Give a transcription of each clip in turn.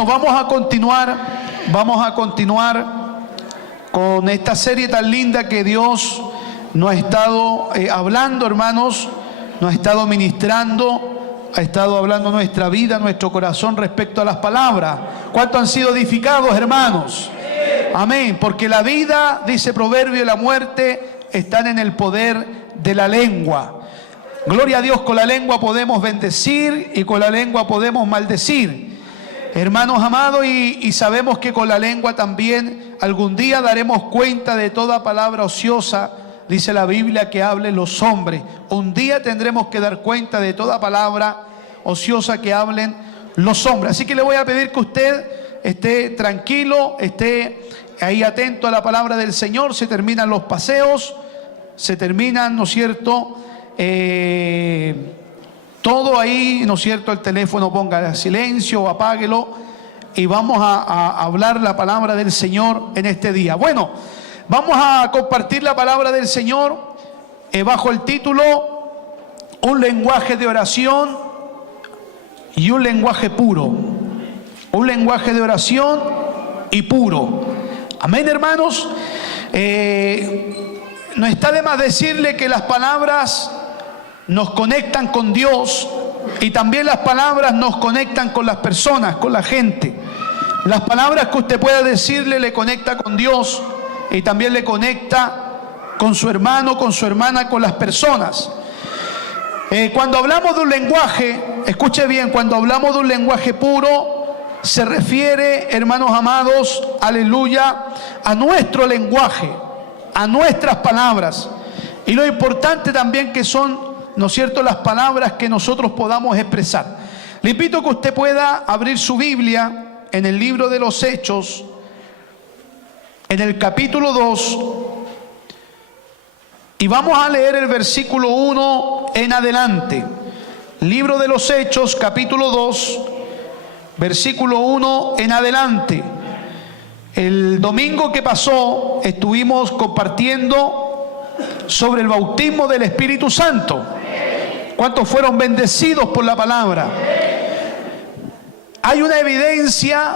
Bueno, vamos a continuar con esta serie tan linda que Dios nos ha estado hablando, hermanos, nos ha estado ministrando, ha estado hablando nuestra vida, nuestro corazón respecto a las palabras. ¿Cuántos han sido edificados, hermanos? Amén, porque la vida, dice Proverbio, y la muerte están en el poder de la lengua. Gloria a Dios, con la lengua podemos bendecir y con la lengua podemos maldecir. Hermanos amados, y sabemos que con la lengua también algún día daremos cuenta de toda palabra ociosa, dice la Biblia, que hablen los hombres. Un día tendremos que dar cuenta de toda palabra ociosa que hablen los hombres. Así que le voy a pedir que usted esté tranquilo, esté ahí atento a la palabra del Señor. Se terminan los paseos, se terminan, ¿no es cierto?, todo ahí, ¿no es cierto? El teléfono ponga silencio o apáguelo y vamos a hablar la palabra del Señor en este día. Bueno, vamos a compartir la palabra del Señor bajo el título Un lenguaje de oración y un lenguaje puro. Un lenguaje de oración y puro. Amén, hermanos. No está de más decirle que las palabras nos conectan con Dios y también las palabras nos conectan con las personas, con la gente. Las palabras que usted pueda decirle le conecta con Dios y también le conecta con su hermano, con su hermana, con las personas. Cuando hablamos de un lenguaje, escuche bien, cuando hablamos de un lenguaje puro, se refiere, hermanos amados, aleluya, a nuestro lenguaje, a nuestras palabras. Y lo importante también que son, ¿no es cierto?, las palabras que nosotros podamos expresar. Le invito a que usted pueda abrir su Biblia en el libro de los Hechos, en el capítulo 2, y vamos a leer el versículo 1 en adelante. Libro de los Hechos, capítulo 2, versículo 1 en adelante. El domingo que pasó estuvimos compartiendo sobre el bautismo del Espíritu Santo. ¿Cuántos fueron bendecidos por la palabra? Hay una evidencia,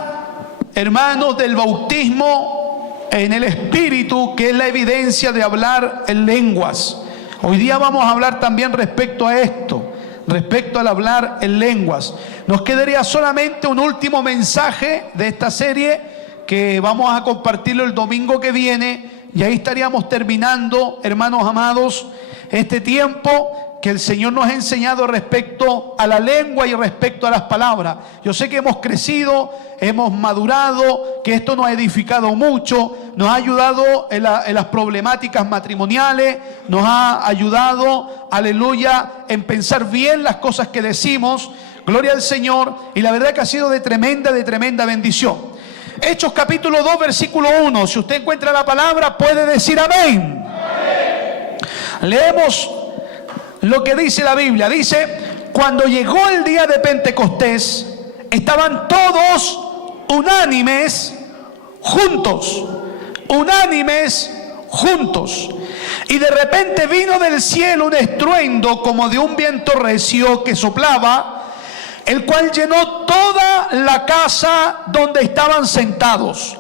hermanos, del bautismo en el Espíritu, que es la evidencia de hablar en lenguas. Hoy día vamos a hablar también respecto a esto, respecto al hablar en lenguas. Nos quedaría solamente un último mensaje de esta serie que vamos a compartirlo el domingo que viene, y ahí estaríamos terminando, hermanos amados, este tiempo que el Señor nos ha enseñado respecto a la lengua y respecto a las palabras. Yo sé que hemos crecido, hemos madurado, que esto nos ha edificado mucho, nos ha ayudado en las problemáticas matrimoniales, nos ha ayudado, aleluya, en pensar bien las cosas que decimos. Gloria al Señor, y la verdad que ha sido de tremenda bendición. Hechos capítulo 2, versículo 1. Si usted encuentra la palabra, puede decir amén. Leemos lo que dice la Biblia. Dice: cuando llegó el día de Pentecostés, estaban todos unánimes juntos. Y de repente vino del cielo un estruendo como de un viento recio que soplaba, el cual llenó toda la casa donde estaban sentados.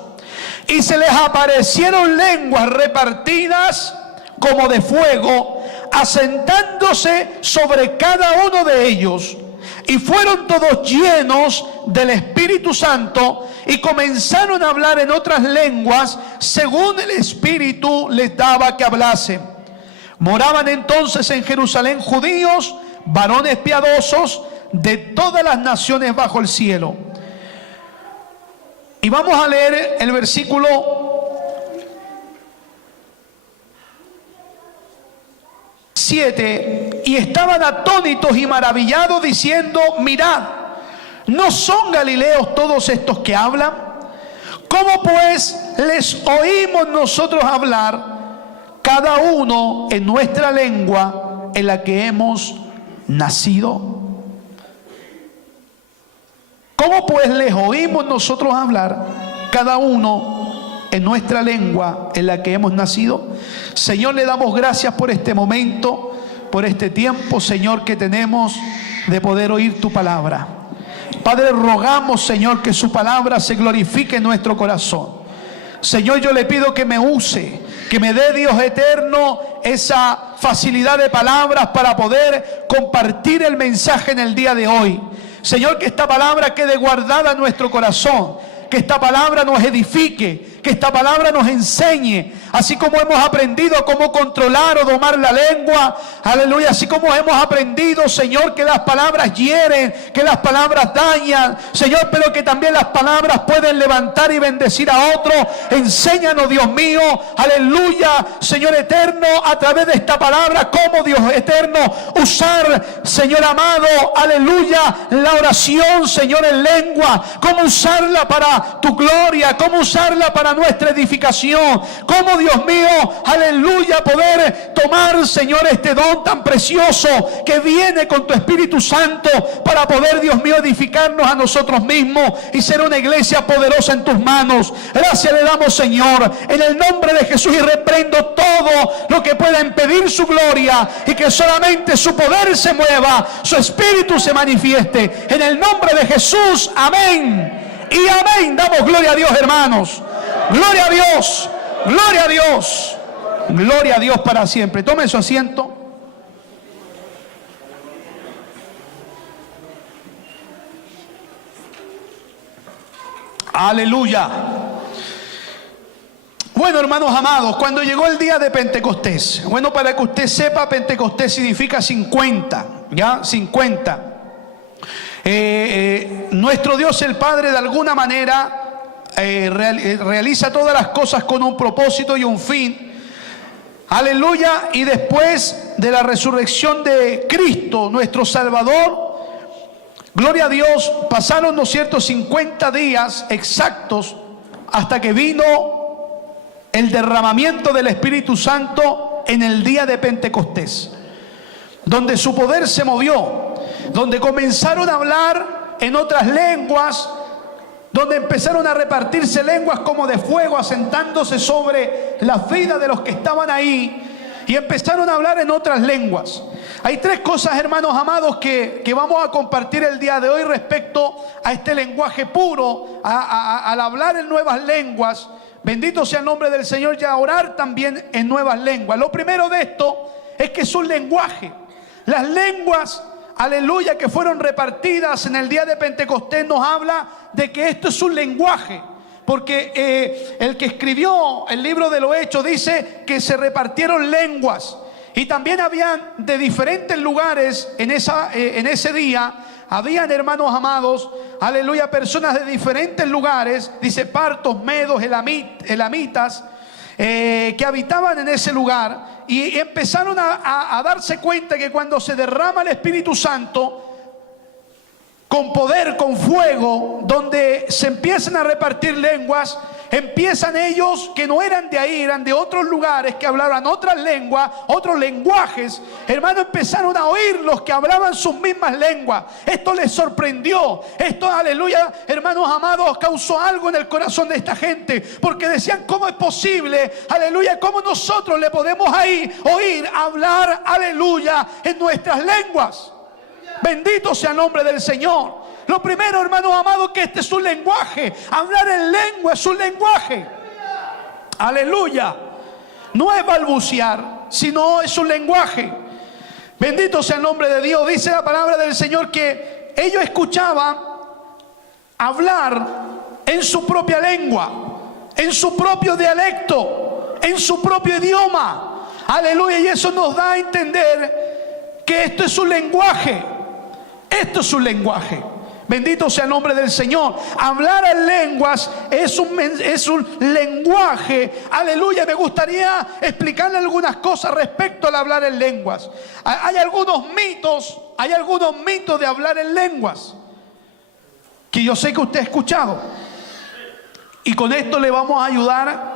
Y se les aparecieron lenguas repartidas como de fuego, asentándose sobre cada uno de ellos. Y fueron todos llenos del Espíritu Santo y comenzaron a hablar en otras lenguas según el Espíritu les daba que hablasen. Moraban entonces en Jerusalén judíos, varones piadosos de todas las naciones bajo el cielo. Y vamos a leer el versículo 7. Y estaban atónitos y maravillados diciendo: mirad, ¿no son galileos todos estos que hablan? ¿Cómo pues les oímos nosotros hablar, cada uno en nuestra lengua en la que hemos nacido? ¿Cómo pues les oímos nosotros hablar, cada uno en nuestra lengua en la que hemos nacido? Señor, le damos gracias por este momento, por este tiempo, Señor, que tenemos de poder oír tu palabra. Padre, rogamos, Señor, que su palabra se glorifique en nuestro corazón. Señor, yo le pido que me use, que me dé, Dios eterno, esa facilidad de palabras para poder compartir el mensaje en el día de hoy. Señor, que esta palabra quede guardada en nuestro corazón, que esta palabra nos edifique, que esta palabra nos enseñe, así como hemos aprendido a cómo controlar o domar la lengua, aleluya, así como hemos aprendido, Señor, que las palabras hieren, que las palabras dañan, Señor, pero que también las palabras pueden levantar y bendecir a otro. Enséñanos, Dios mío, aleluya, Señor eterno, a través de esta palabra, cómo, Dios eterno, usar, Señor amado, aleluya, la oración, Señor, en lengua, cómo usarla para tu gloria, cómo usarla para nuestra edificación, cómo, Dios mío, aleluya, poder tomar, Señor, este don tan precioso que viene con tu Espíritu Santo para poder, Dios mío, edificarnos a nosotros mismos y ser una iglesia poderosa en tus manos. Gracias le damos, Señor, en el nombre de Jesús, y reprendo todo lo que pueda impedir su gloria y que solamente su poder se mueva, su Espíritu se manifieste. En el nombre de Jesús, amén y amén. Damos gloria a Dios, hermanos. Gloria a Dios. Gloria a Dios. Gloria a Dios para siempre. Tome su asiento. Aleluya. Bueno, hermanos amados, cuando llegó el día de Pentecostés, bueno, para que usted sepa, Pentecostés significa 50, ¿ya? 50. Nuestro Dios el Padre de alguna manera realiza todas las cosas con un propósito y un fin. Aleluya. Y después de la resurrección de Cristo, nuestro Salvador, gloria a Dios, pasaron, ¿no es cierto?, 50 días exactos hasta que vino el derramamiento del Espíritu Santo en el día de Pentecostés, donde su poder se movió, donde comenzaron a hablar en otras lenguas, donde empezaron a repartirse lenguas como de fuego, asentándose sobre las vidas de los que estaban ahí, y empezaron a hablar en otras lenguas. Hay tres cosas, hermanos amados, que vamos a compartir el día de hoy respecto a este lenguaje puro, al hablar en nuevas lenguas. Bendito sea el nombre del Señor, y a orar también en nuevas lenguas. Lo primero de esto es que es un lenguaje. Las lenguas, aleluya, que fueron repartidas en el día de Pentecostés nos habla de que esto es un lenguaje. Porque el que escribió el libro de los Hechos dice que se repartieron lenguas. Y también habían de diferentes lugares en ese día. Habían, hermanos amados, aleluya, personas de diferentes lugares, dice partos, medos, elamitas, que habitaban en ese lugar, y empezaron a darse cuenta que cuando se derrama el Espíritu Santo, con poder, con fuego, donde se empiezan a repartir lenguas, empiezan ellos que no eran de ahí, eran de otros lugares, que hablaban otras lenguas, otros lenguajes, hermanos, empezaron a oír los que hablaban sus mismas lenguas. Esto les sorprendió. Esto, aleluya, hermanos amados, causó algo en el corazón de esta gente, porque decían, ¿cómo es posible? Aleluya, ¿cómo nosotros le podemos ahí oír hablar, aleluya, en nuestras lenguas? Bendito sea el nombre del Señor. Lo primero, hermanos amados, que este es un lenguaje. Hablar en lengua es un lenguaje. Aleluya. No es balbucear, sino es un lenguaje. Bendito sea el nombre de Dios. Dice la palabra del Señor que ellos escuchaban hablar en su propia lengua, en su propio dialecto, en su propio idioma. Aleluya. Y eso nos da a entender que esto es un lenguaje. Esto es un lenguaje. Bendito sea el nombre del Señor. Hablar en lenguas es un lenguaje. Aleluya. Me gustaría explicarle algunas cosas respecto al hablar en lenguas. Hay algunos mitos de hablar en lenguas que yo sé que usted ha escuchado. Y con esto le vamos a ayudar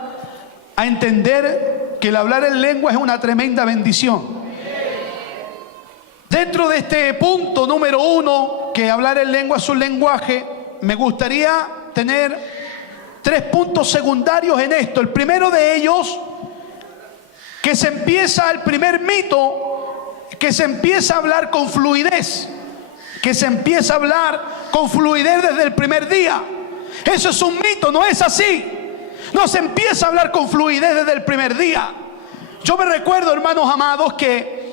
a entender que el hablar en lenguas es una tremenda bendición. Dentro de este punto número 1, que hablar en lengua es un lenguaje, me gustaría tener 3 puntos secundarios en esto. El primero de ellos, que se empieza, el primer mito, que se empieza a hablar con fluidez, que se empieza a hablar con fluidez desde el primer día. Eso es un mito, no es así. No se empieza a hablar con fluidez desde el primer día. Yo me recuerdo, hermanos amados, que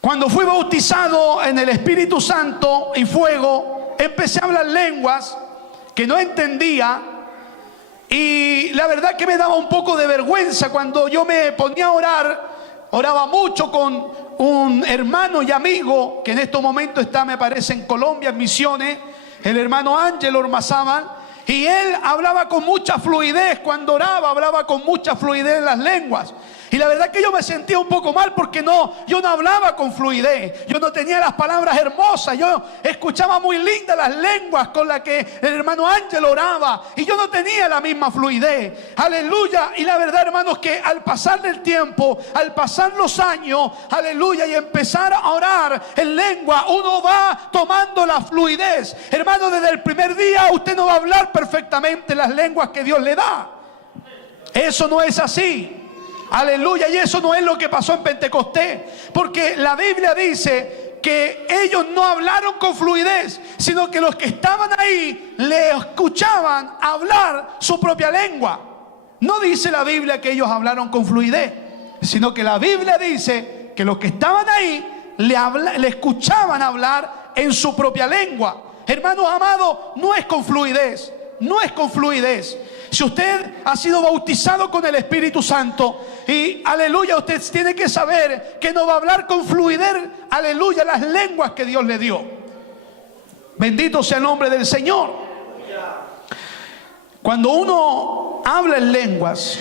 cuando fui bautizado en el Espíritu Santo y fuego, empecé a hablar lenguas que no entendía. Y la verdad que me daba un poco de vergüenza cuando yo me ponía a orar. Oraba mucho con un hermano y amigo que en estos momentos está, me parece, en Colombia, en Misiones, el hermano Ángel Ormazábal. Y él hablaba con mucha fluidez, cuando oraba hablaba con mucha fluidez en las lenguas. Y la verdad que yo me sentía un poco mal porque yo no hablaba con fluidez. Yo no tenía las palabras hermosas. Yo escuchaba muy lindas las lenguas con las que el hermano Ángel oraba. Y yo no tenía la misma fluidez. Aleluya. Y la verdad, hermanos, que al pasar del tiempo, al pasar los años, aleluya, y empezar a orar en lengua, uno va tomando la fluidez. Hermano, desde el primer día usted no va a hablar perfectamente las lenguas que Dios le da. Eso no es así. Aleluya, y eso no es lo que pasó en Pentecostés, porque la Biblia dice que ellos no hablaron con fluidez, sino que los que estaban ahí le escuchaban hablar su propia lengua. No dice la Biblia que ellos hablaron con fluidez, sino que la Biblia dice que los que estaban ahí le escuchaban hablar en su propia lengua. Hermanos amados, no es con fluidez, no es con fluidez. Si usted ha sido bautizado con el Espíritu Santo y aleluya, usted tiene que saber que no va a hablar con fluidez, aleluya, las lenguas que Dios le dio. Bendito sea el nombre del Señor. Cuando uno habla en lenguas,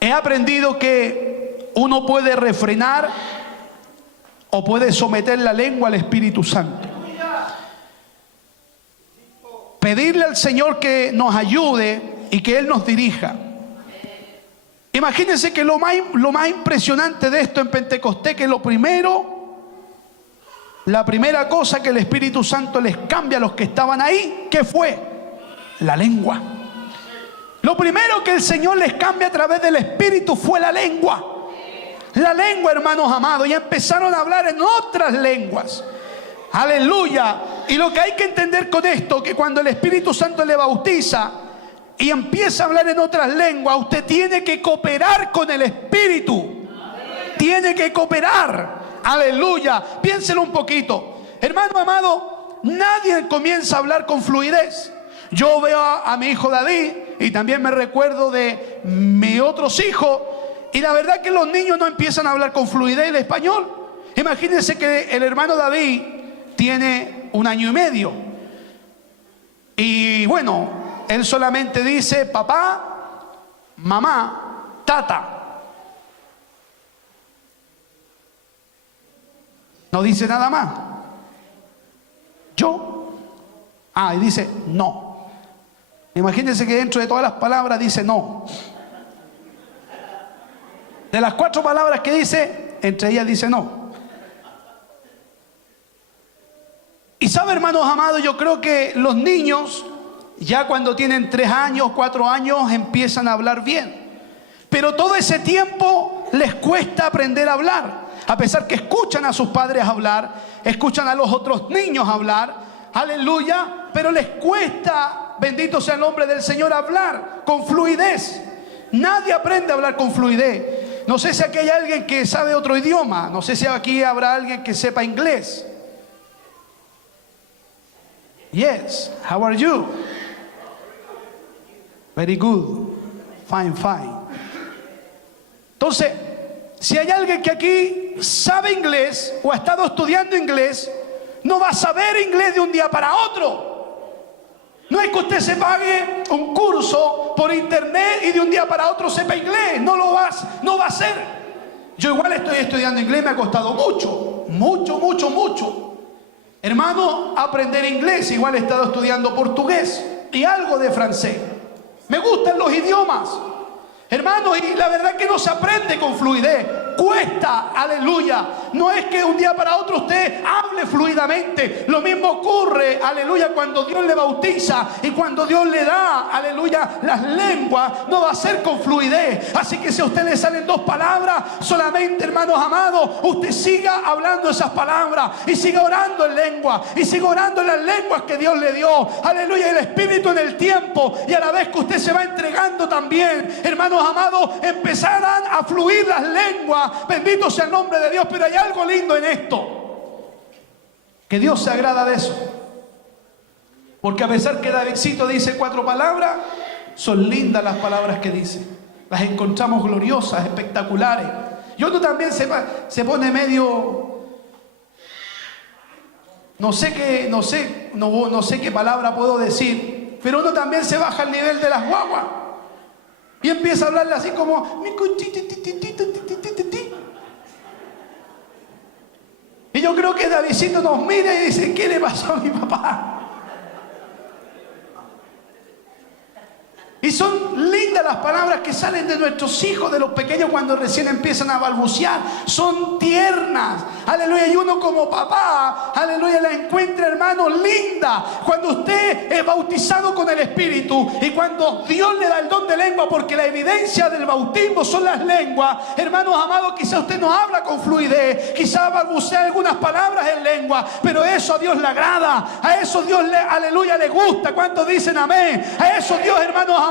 he aprendido que uno puede refrenar o puede someter la lengua al Espíritu Santo. Pedirle al Señor que nos ayude y que Él nos dirija. Imagínense que lo más impresionante de esto en Pentecostés, que la primera cosa que el Espíritu Santo les cambia a los que estaban ahí, ¿qué fue? La lengua. Lo primero que el Señor les cambia a través del Espíritu fue la lengua. La lengua, hermanos amados, y empezaron a hablar en otras lenguas. Aleluya. Y lo que hay que entender con esto, que cuando el Espíritu Santo le bautiza y empieza a hablar en otras lenguas, usted tiene que cooperar con el Espíritu. Tiene que cooperar. Aleluya. Piénselo un poquito. Hermano amado, nadie comienza a hablar con fluidez. Yo veo a mi hijo David y también me recuerdo de mis otros hijos, y la verdad que los niños no empiezan a hablar con fluidez el español. Imagínense que el hermano David tiene 1 año y medio. Y bueno, él solamente dice papá, mamá, tata. No dice nada más. Yo. Y dice no. Imagínense que dentro de todas las palabras dice no. De las 4 palabras que dice, entre ellas dice no. Y sabe, hermanos amados, yo creo que los niños ya cuando tienen 3 años, 4 años empiezan a hablar bien. Pero todo ese tiempo les cuesta aprender a hablar. A pesar que escuchan a sus padres hablar, escuchan a los otros niños hablar, aleluya, pero les cuesta, bendito sea el nombre del Señor, hablar con fluidez. Nadie aprende a hablar con fluidez. No sé si aquí hay alguien que sabe otro idioma, no sé si aquí habrá alguien que sepa inglés. Yes, how are you? Very good. Fine, fine. Entonces, si hay alguien que aquí sabe inglés o ha estado estudiando inglés, no va a saber inglés de un día para otro. No es que usted se pague un curso por internet y de un día para otro sepa inglés. No va a hacer. Yo igual estoy estudiando inglés, me ha costado mucho. Hermano, aprender inglés, igual he estado estudiando portugués y algo de francés. Me gustan los idiomas, hermano, y la verdad que no se aprende con fluidez. cuesta, aleluya. No es que de un día para otro usted hable fluidamente. Lo mismo ocurre, aleluya, cuando Dios le bautiza y cuando Dios le da, aleluya, las lenguas, no va a ser con fluidez. Así que si a usted le salen 2 palabras, solamente, hermanos amados, usted siga hablando esas palabras y siga orando en lengua y siga orando en las lenguas que Dios le dio, aleluya. El Espíritu en el tiempo y a la vez que usted se va entregando también, hermanos amados, empezarán a fluir las lenguas. Bendito sea el nombre de Dios. Pero hay algo lindo en esto, que Dios se agrada de eso, porque a pesar que Davidcito dice 4 palabras, son lindas las palabras que dice, las encontramos gloriosas, espectaculares. Y uno también se pone medio, no sé qué palabra puedo decir, pero uno también se baja al nivel de las guaguas y empieza a hablarle así como y yo creo que Davidcito nos mira y dice: ¿qué le pasó a mi papá? Y son lindas las palabras que salen de nuestros hijos, de los pequeños, cuando recién empiezan a balbucear. Son tiernas, aleluya. Y uno como papá, aleluya, la encuentra, hermano, linda. Cuando usted es bautizado con el Espíritu y cuando Dios le da el don de lengua, porque la evidencia del bautismo son las lenguas, hermanos amados, quizá usted no habla con fluidez, quizá balbucea algunas palabras en lengua, pero eso a Dios le agrada, a eso Dios le, aleluya, le gusta. ¿Cuántos dicen amén? A eso Dios, hermanos amados,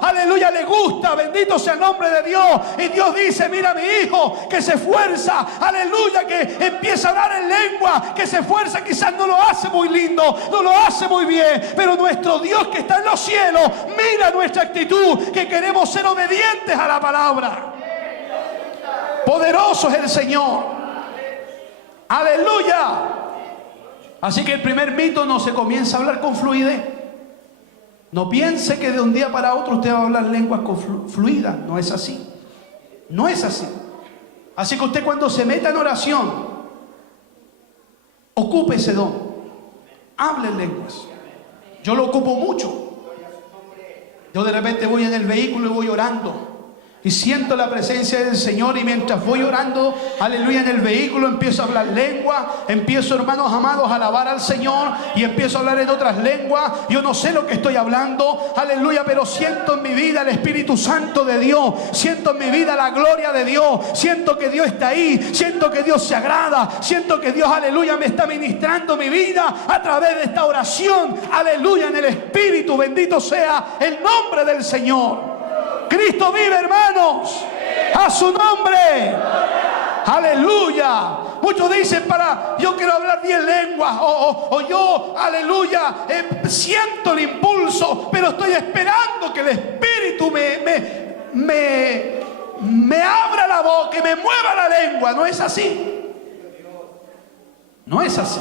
aleluya, le gusta. Bendito sea el nombre de Dios. Y Dios dice: mira mi hijo que se esfuerza, aleluya, que empieza a hablar en lengua, que se esfuerza. Quizás no lo hace muy lindo, no lo hace muy bien, pero nuestro Dios que está en los cielos mira nuestra actitud, que queremos ser obedientes a la palabra. Poderoso es el Señor, aleluya. Así que el primer mito: no se comienza a hablar con fluidez. No piense que de un día para otro usted va a hablar lenguas fluidas. No es así. No es así. Así que usted, cuando se meta en oración, ocupe ese don. Hable en lenguas. Yo lo ocupo mucho. Yo de repente voy en el vehículo y voy orando y siento la presencia del Señor, y mientras voy orando, aleluya, en el vehículo empiezo a hablar lengua, empiezo, hermanos amados, a alabar al Señor y empiezo a hablar en otras lenguas. Yo no sé lo que estoy hablando, aleluya, pero siento en mi vida el Espíritu Santo de Dios, siento en mi vida la gloria de Dios, siento que Dios está ahí, siento que Dios se agrada, siento que Dios, aleluya, me está ministrando mi vida a través de esta oración, aleluya, en el Espíritu. Bendito sea el nombre del Señor. Cristo vive, hermanos, a su nombre. Aleluya. Muchos dicen: yo quiero hablar 10 lenguas, o yo, aleluya, siento el impulso, pero estoy esperando que el Espíritu me abra la boca y me mueva la lengua. No es así. No es así.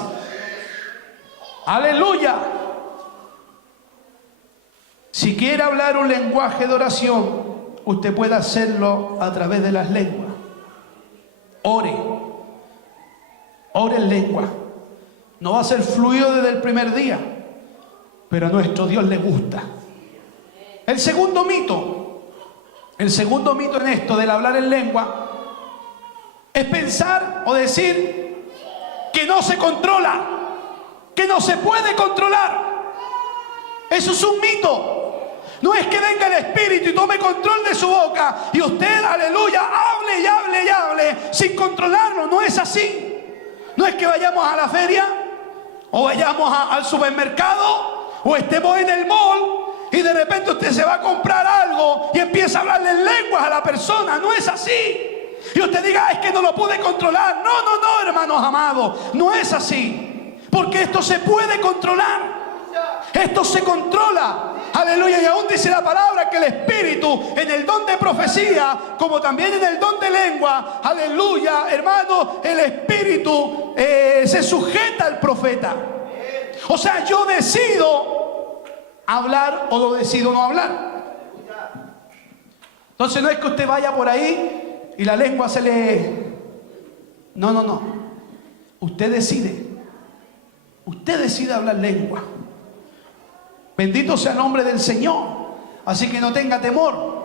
Aleluya. Si quiere hablar un lenguaje de oración, usted puede hacerlo a través de las lenguas. Ore. Ore en lengua. No va a ser fluido desde el primer día, pero a nuestro Dios le gusta. El segundo mito en esto del hablar en lengua es pensar o decir que no se controla, que no se puede controlar. Eso es un mito. No es que venga el Espíritu y tome control de su boca y usted, aleluya, hable y hable y hable sin controlarlo. No es así. No es que vayamos a la feria o vayamos al supermercado o estemos en el mall y de repente usted se va a comprar algo y empieza a hablarle en lenguas a la persona. No es así. Y usted diga: es que no lo pude controlar. No, hermanos amados, no es así. Porque esto se puede controlar. Esto se controla. Aleluya. Y aún dice la palabra que el Espíritu, en el don de profecía, como también en el don de lengua, aleluya, hermano, el Espíritu se sujeta al profeta. O sea, yo decido hablar o lo decido no hablar. Entonces no es que usted vaya por ahí y la lengua se le... No. Usted decide. Usted decide hablar lengua. Bendito sea el nombre del Señor. Así que no tenga temor.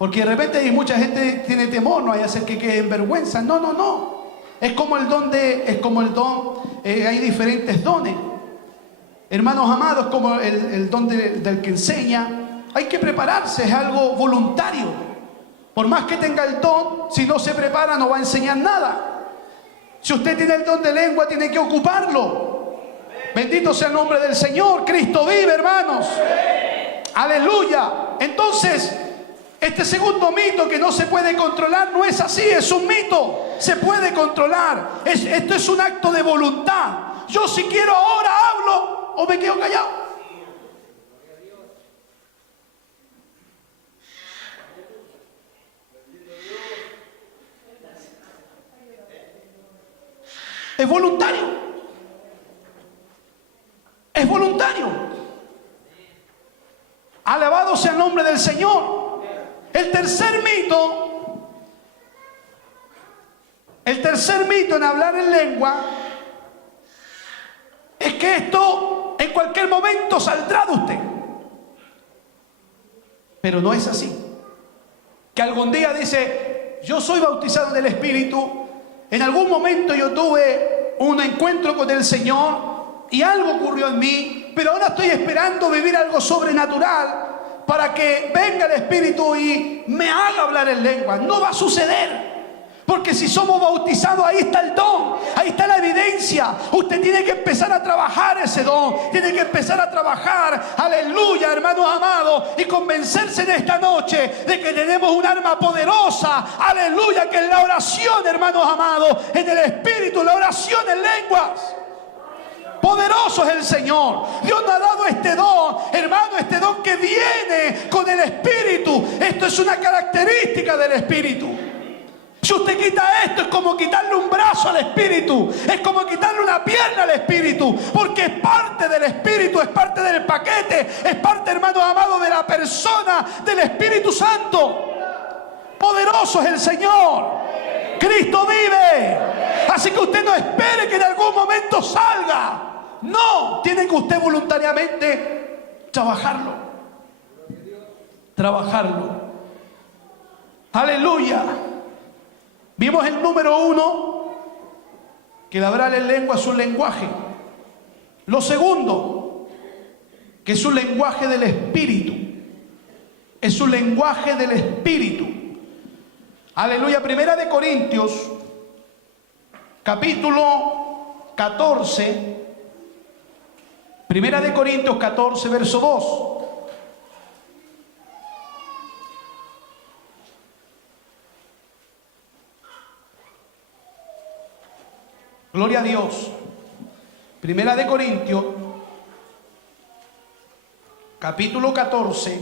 Porque de repente hay mucha gente que tiene temor, no hay hacer que quede en vergüenza. No, no, no. Es como el don, hay diferentes dones. Hermanos amados, como el don del que enseña, hay que prepararse, es algo voluntario. Por más que tenga el don, si no se prepara no va a enseñar nada. Si usted tiene el don de lengua, tiene que ocuparlo. Bendito sea el nombre del Señor. Cristo vive, hermanos. Aleluya. Entonces, este segundo mito, que no se puede controlar, no es así, es un mito. Se puede controlar. Esto es un acto de voluntad. Yo, si quiero, ahora hablo o me quedo callado. Es voluntario. Es voluntario. Alabado sea el nombre del Señor. El tercer mito en hablar en lengua es que esto en cualquier momento saldrá de usted. Pero no es así. Que algún día dice, yo soy bautizado en el Espíritu, en algún momento yo tuve un encuentro con el Señor y algo ocurrió en mí, pero ahora estoy esperando vivir algo sobrenatural para que venga el Espíritu y me haga hablar en lengua. No va a suceder. Porque si somos bautizados, ahí está el don, ahí está la evidencia. Usted tiene que empezar a trabajar ese don, tiene que empezar a trabajar, aleluya, hermanos amados, y convencerse en esta noche de que tenemos un arma poderosa, aleluya, que es la oración, hermanos amados, en el Espíritu, la oración en lenguas. Poderoso es el Señor. Dios nos ha dado este don, hermano, este don que viene con el Espíritu. Esto es una característica del Espíritu. Si usted quita esto, es como quitarle un brazo al Espíritu, es como quitarle una pierna al Espíritu, porque es parte del Espíritu, es parte del paquete, es parte, hermanos amados, de la persona del Espíritu Santo. Poderoso es el Señor. Cristo vive. Así que usted no espere que en algún momento salga. No, tiene que usted voluntariamente trabajarlo. Trabajarlo. Aleluya. Vimos el número 1, que el hablar en lengua es un lenguaje. Lo segundo, que es un lenguaje del Espíritu. Es un lenguaje del Espíritu. Aleluya. Primera de Corintios, capítulo 14. Primera de Corintios 14, verso 2. Gloria a Dios. Primera de Corintios, capítulo 14,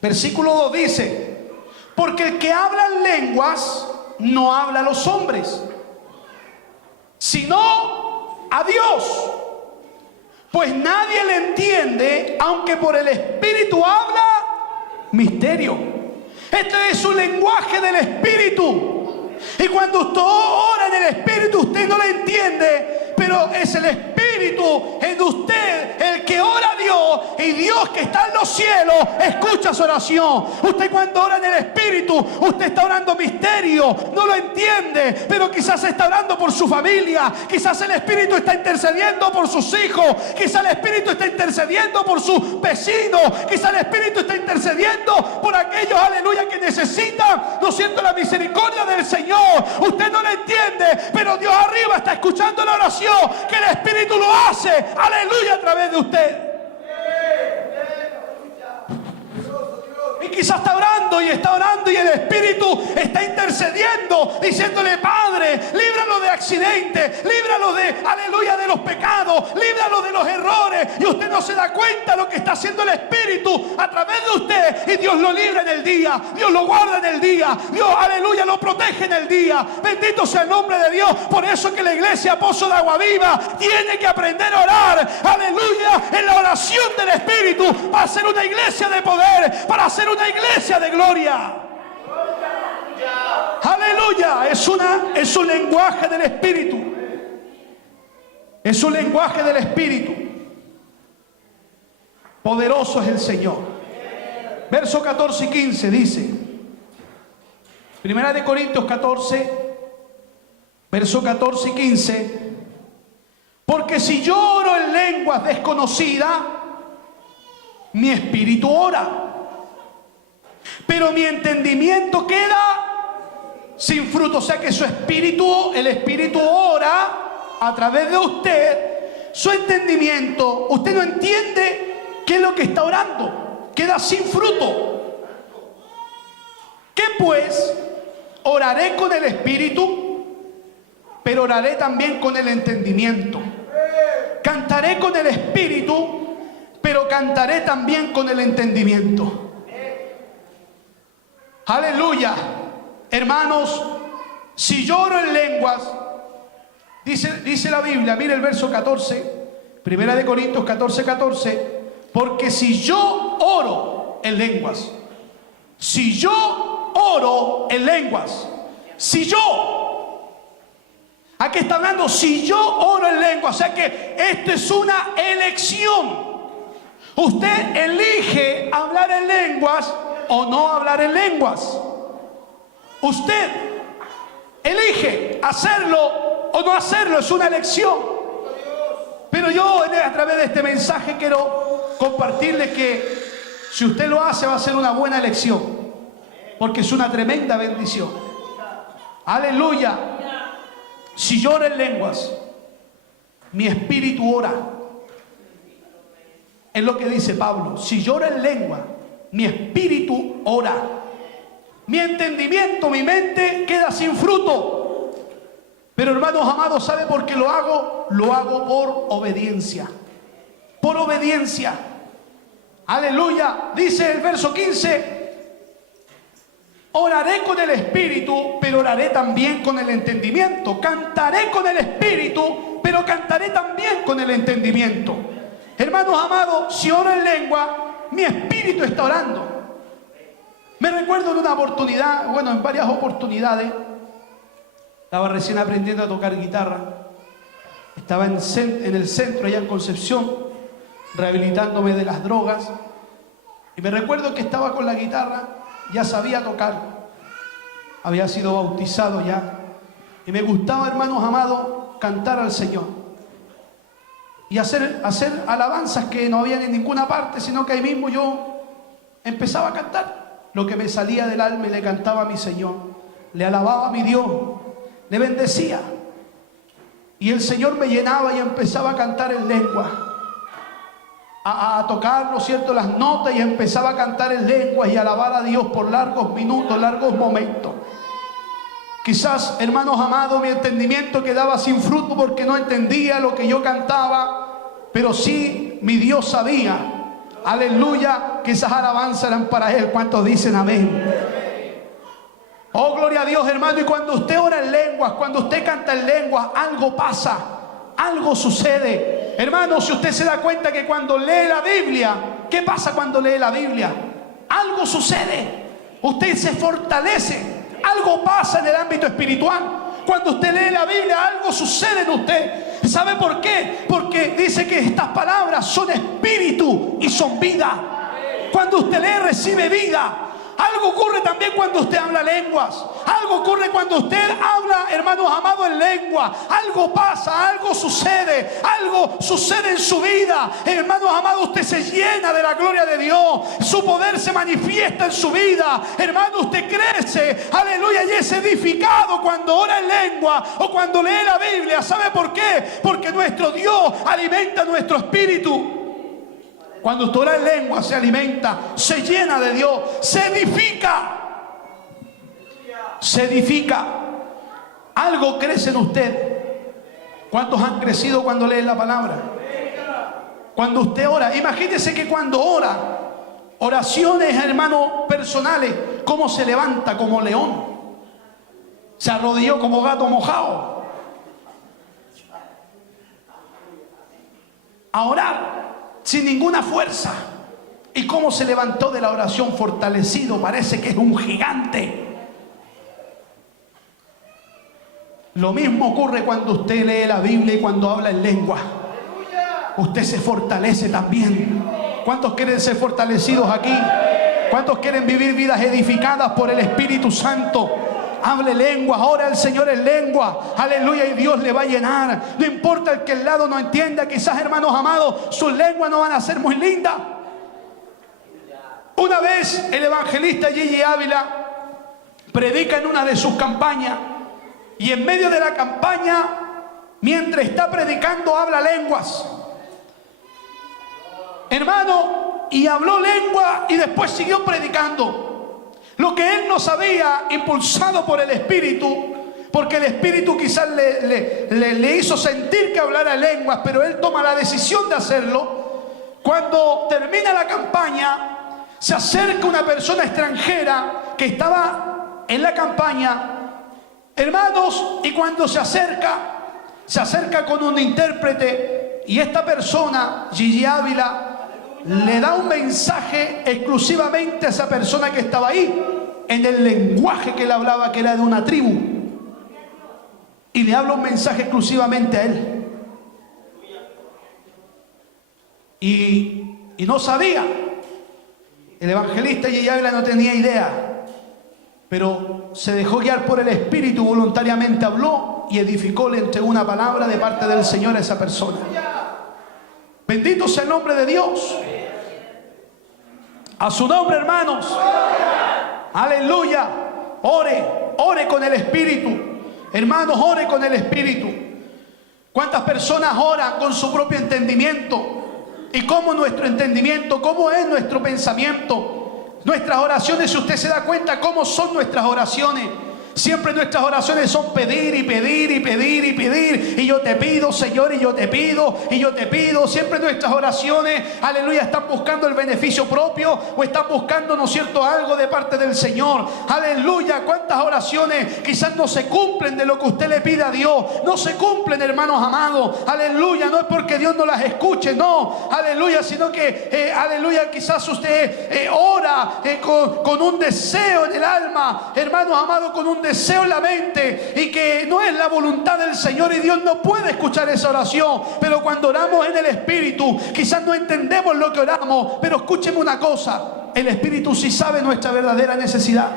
versículo 2 dice: porque el que habla en lenguas no habla a los hombres, sino a Dios, pues nadie le entiende, aunque por el Espíritu habla misterio. Este es un lenguaje del Espíritu. Y cuando usted ora en el Espíritu, usted no lo entiende, pero es el Espíritu en usted el que ora a Dios, y Dios que está en los cielos escucha su oración. Usted cuando ora en el Espíritu, usted está orando misterio, no lo entiende, pero quizás está orando por su familia, quizás el Espíritu está intercediendo por sus hijos, quizás el Espíritu está intercediendo por sus vecinos, quizás el Espíritu está intercediendo por aquellos, aleluya, que necesitan, ¿no es cierto?, la misericordia del Señor. Usted no lo entiende, pero Dios arriba está escuchando la oración que el Espíritu lo hace, aleluya, a través de usted. Y quizás está orando y el Espíritu está intercediendo, diciéndole: Padre, líbralo de accidentes, líbralo de, aleluya, de los pecados, líbralo de los errores. Y usted no se da cuenta de lo que está haciendo el Espíritu a través de usted. Y Dios lo libra en el día, Dios lo guarda en el día, Dios, aleluya, lo protege en el día. Bendito sea el nombre de Dios. Por eso que la iglesia Pozo de Agua Viva tiene que aprender a orar, aleluya, en la oración del Espíritu, para ser una iglesia de poder, para ser una iglesia de gloria. Aleluya. Es un lenguaje del Espíritu. Es un lenguaje del Espíritu. Poderoso es el Señor. Verso 14 y 15 dice, Primera de Corintios 14, verso 14 y 15, porque si yo oro en lenguas desconocidas, mi espíritu ora, pero mi entendimiento queda sin fruto. O sea que su espíritu, el espíritu ora a través de usted, su entendimiento, usted no entiende qué es lo que está orando, queda sin fruto. ¿Qué pues? Oraré con el espíritu, pero oraré también con el entendimiento. Cantaré con el espíritu, pero cantaré también con el entendimiento. Aleluya. Hermanos, si yo oro en lenguas, dice la Biblia, mire el verso 14, Primera de Corintios 14, 14, porque si yo oro en lenguas, si yo oro en lenguas, si yo, aquí está hablando, si yo oro en lenguas, o sea que esto es una elección. Usted elige hablar en lenguas o no hablar en lenguas. Usted elige hacerlo o no hacerlo, es una elección. Pero yo a través de este mensaje quiero compartirle que si usted lo hace va a ser una buena elección, porque es una tremenda bendición. Aleluya. Si yo oro en lenguas, mi espíritu ora. Es lo que dice Pablo. Si yo oro en lengua, mi espíritu ora. Mi entendimiento, mi mente queda sin fruto. Pero hermanos amados, ¿sabe por qué lo hago? Lo hago por obediencia. Por obediencia. Aleluya. Dice el verso 15. Oraré con el espíritu, pero oraré también con el entendimiento. Cantaré con el espíritu, pero cantaré también con el entendimiento. Hermanos amados, si oro en lengua, mi espíritu está orando. Me recuerdo de una oportunidad, bueno, en varias oportunidades, estaba recién aprendiendo a tocar guitarra. Estaba en el centro, allá en Concepción, rehabilitándome de las drogas. Y me recuerdo que estaba con la guitarra, ya sabía tocar, había sido bautizado ya. Y me gustaba, hermanos amados, cantar al Señor. Y hacer alabanzas que no habían en ninguna parte, sino que ahí mismo yo empezaba a cantar. Lo que me salía del alma y le cantaba a mi Señor. Le alababa a mi Dios. Le bendecía. Y el Señor me llenaba y empezaba a cantar en lengua. A tocar, ¿no es cierto?, las notas, y empezaba a cantar en lenguas y a alabar a Dios por largos minutos, largos momentos. Quizás, hermanos amados, mi entendimiento quedaba sin fruto porque no entendía lo que yo cantaba, pero sí mi Dios sabía, aleluya, que esas alabanzas eran para Él. ¿Cuántos dicen amén? Oh, gloria a Dios, hermano. Y cuando usted ora en lenguas, cuando usted canta en lenguas, algo pasa, algo sucede. Hermano, si usted se da cuenta que cuando lee la Biblia, ¿qué pasa cuando lee la Biblia? Algo sucede. Usted se fortalece. Algo pasa en el ámbito espiritual. Cuando usted lee la Biblia, algo sucede en usted. ¿Sabe por qué? Porque dice que estas palabras son espíritu y son vida. Cuando usted lee, recibe vida. Algo ocurre también cuando usted habla lenguas. Algo ocurre cuando usted habla, hermanos amados, en lengua. Algo pasa, algo sucede en su vida. Hermanos amados, usted se llena de la gloria de Dios. Su poder se manifiesta en su vida. Hermano, usted crece, aleluya, y es edificado cuando ora en lengua o cuando lee la Biblia. ¿Sabe por qué? Porque nuestro Dios alimenta nuestro espíritu. Cuando usted ora en lengua, se alimenta, se llena de Dios, se edifica. Se edifica. Algo crece en usted. ¿Cuántos han crecido cuando leen la palabra? Cuando usted ora, imagínese que cuando ora, oraciones, hermanos, personales, cómo se levanta como león, se arrodilló como gato mojado a orar sin ninguna fuerza. Y cómo se levantó de la oración fortalecido, parece que es un gigante. Lo mismo ocurre cuando usted lee la Biblia y cuando habla en lengua. Usted se fortalece también. ¿Cuántos quieren ser fortalecidos aquí? ¿Cuántos quieren vivir vidas edificadas por el Espíritu Santo? Hable lenguas, ora al Señor en lengua, aleluya, y Dios le va a llenar. No importa el que al lado no entienda, quizás, hermanos amados, sus lenguas no van a ser muy lindas. Una vez el evangelista Gigi Ávila predica en una de sus campañas, y en medio de la campaña, mientras está predicando, habla lenguas, hermano, y habló lengua y después siguió predicando. Lo que él no sabía, impulsado por el Espíritu, porque el Espíritu quizás le hizo sentir que hablara lenguas, pero él toma la decisión de hacerlo. Cuando termina la campaña, se acerca una persona extranjera que estaba en la campaña, hermanos, y cuando se acerca con un intérprete, y esta persona, Gigi Ávila, le da un mensaje exclusivamente a esa persona que estaba ahí, en el lenguaje que él hablaba, que era de una tribu, y le habla un mensaje exclusivamente a él. Y no sabía, el evangelista Gigi Ávila no tenía idea, pero se dejó guiar por el Espíritu, voluntariamente habló y edificó, le entregó una palabra de parte del Señor a esa persona. Bendito sea el nombre de Dios. A su nombre, hermanos. Aleluya. Ore con el Espíritu. Hermanos, ore con el Espíritu. ¿Cuántas personas oran con su propio entendimiento? ¿Y cómo nuestro entendimiento? ¿Cómo es nuestro pensamiento? Nuestras oraciones, si usted se da cuenta cómo son nuestras oraciones, siempre nuestras oraciones son pedir y pedir y pedir y pedir. Y yo te pido, Señor, y yo te pido, y yo te pido. Siempre nuestras oraciones, aleluya, están buscando el beneficio propio o están buscando, ¿no es cierto?, algo de parte del Señor. Aleluya. ¿Cuántas oraciones quizás no se cumplen de lo que usted le pide a Dios? No se cumplen, hermanos amados. Aleluya. No es porque Dios no las escuche, no. Aleluya. Sino que, aleluya, quizás usted ora con un deseo en el alma, hermanos amados, con un deseo en la mente, y que no es la voluntad del Señor, y Dios no puede escuchar esa oración. Pero cuando oramos en el Espíritu, quizás no entendemos lo que oramos, pero escúcheme una cosa: el Espíritu sí sabe nuestra verdadera necesidad.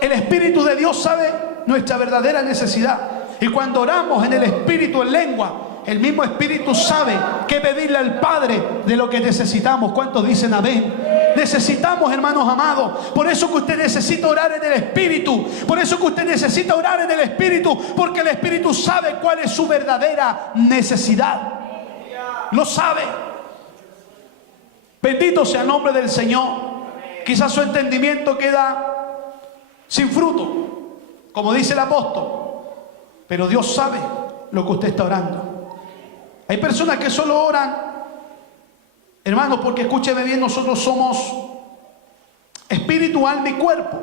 El Espíritu de Dios sabe nuestra verdadera necesidad, y cuando oramos en el Espíritu, en lengua, el mismo Espíritu sabe qué pedirle al Padre de lo que necesitamos. ¿Cuántos dicen amén? Necesitamos, hermanos amados. Por eso que usted necesita orar en el Espíritu. Por eso que usted necesita orar en el Espíritu. Porque el Espíritu sabe cuál es su verdadera necesidad. Lo sabe. Bendito sea el nombre del Señor. Quizás su entendimiento queda sin fruto, como dice el apóstol. Pero Dios sabe lo que usted está orando. Hay personas que solo oran, hermanos, porque escúcheme bien, nosotros somos espíritu, alma y cuerpo.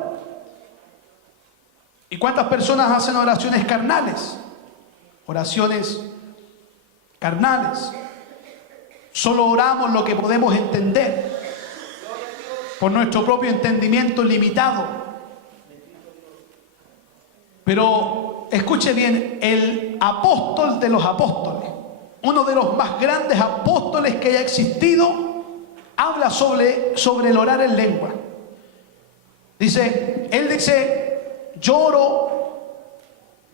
¿Y cuántas personas hacen oraciones carnales? Oraciones carnales. Solo oramos lo que podemos entender por nuestro propio entendimiento limitado. Pero escuche bien, el apóstol de los apóstoles, uno de los más grandes apóstoles que haya existido, habla sobre el orar en lengua. Él dice, yo oro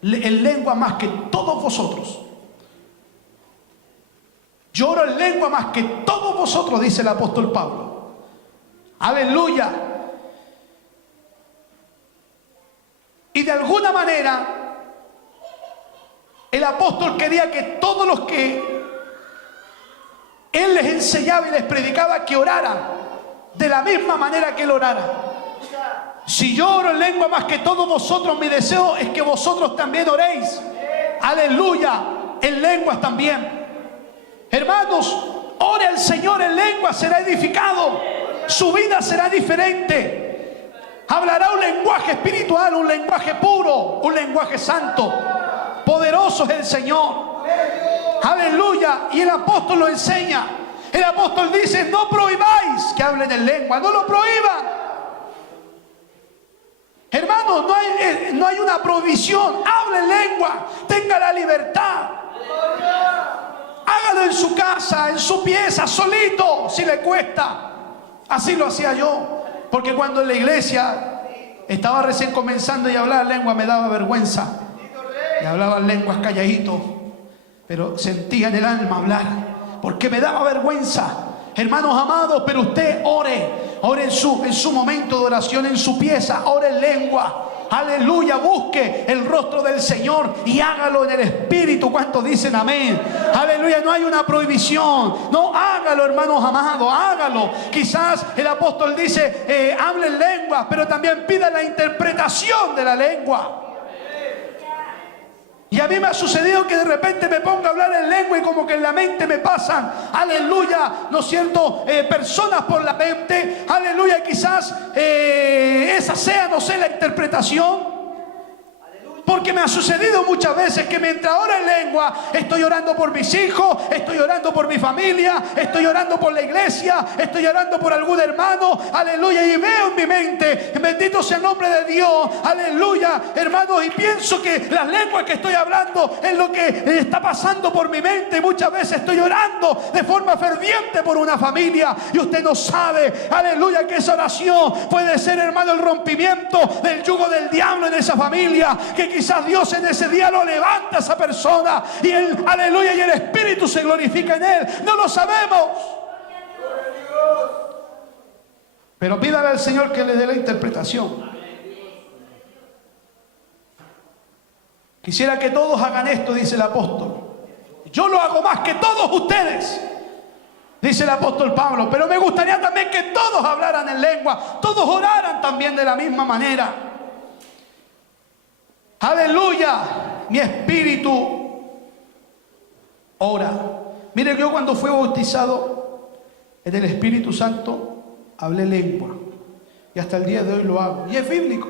en lengua más que todos vosotros. Yo oro en lengua más que todos vosotros, dice el apóstol Pablo. Aleluya. Y de alguna manera, el apóstol quería que todos los que él les enseñaba y les predicaba, que oraran de la misma manera que él orara. Si yo oro en lengua más que todos vosotros, mi deseo es que vosotros también oréis. Aleluya. En lenguas también. Hermanos, ore al Señor en lengua, será edificado. Su vida será diferente. Hablará un lenguaje espiritual, un lenguaje puro, un lenguaje santo. Poderoso es el Señor. Aleluya. Y el apóstol lo enseña. El apóstol dice, no prohibáis que hablen en lengua. No lo prohíban. Hermanos, no hay una prohibición. Hable en lengua. Tenga la libertad. Hágalo en su casa, en su pieza, solito, si le cuesta. Así lo hacía yo. Porque cuando en la iglesia estaba recién comenzando y hablar lengua me daba vergüenza. Y hablaban lenguas calladito, pero sentía en el alma hablar, porque me daba vergüenza. Hermanos amados, pero usted ore en su momento de oración, en su pieza, ore en lengua. Aleluya, busque el rostro del Señor y hágalo en el Espíritu. ¿Cuántos dicen amén? Aleluya, no hay una prohibición. No, hágalo, hermanos amados, hágalo. Quizás el apóstol dice, hable en lengua, pero también pida la interpretación de la lengua. Y a mí me ha sucedido que de repente me pongo a hablar en lengua y como que en la mente me pasan, aleluya, ¿no es cierto?, personas por la mente, aleluya, quizás esa sea, no sé, la interpretación. Porque me ha sucedido muchas veces que mientras oro en lengua estoy orando por mis hijos, estoy orando por mi familia, estoy orando por la iglesia, estoy orando por algún hermano, aleluya, y veo en mi mente, bendito sea el nombre de Dios, aleluya, hermanos, y pienso que las lenguas que estoy hablando es lo que está pasando por mi mente. Y muchas veces estoy orando de forma ferviente por una familia y usted no sabe, aleluya, que esa oración puede ser, hermano, el rompimiento del yugo del diablo en esa familia, que quizás Dios en ese día lo levanta a esa persona y el, aleluya, y el Espíritu se glorifica en él. No lo sabemos. Pero pídale al Señor que le dé la interpretación. Quisiera que todos hagan esto, dice el apóstol. Yo lo hago más que todos ustedes, dice el apóstol Pablo. Pero me gustaría también que todos hablaran en lengua, todos oraran también de la misma manera. Aleluya, mi espíritu ora. Mire, yo cuando fui bautizado en el Espíritu Santo hablé lengua y hasta el día de hoy lo hago, y es bíblico.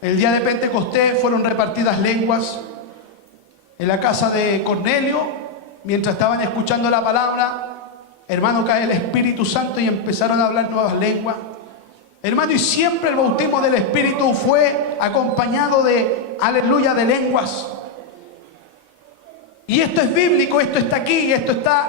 El día de Pentecostés fueron repartidas lenguas en la casa de Cornelio. Mientras estaban escuchando la palabra, hermano, cae el Espíritu Santo y empezaron a hablar nuevas lenguas. Hermano, y siempre el bautismo del Espíritu fue acompañado de, aleluya, de lenguas. Y esto es bíblico, esto está aquí, esto está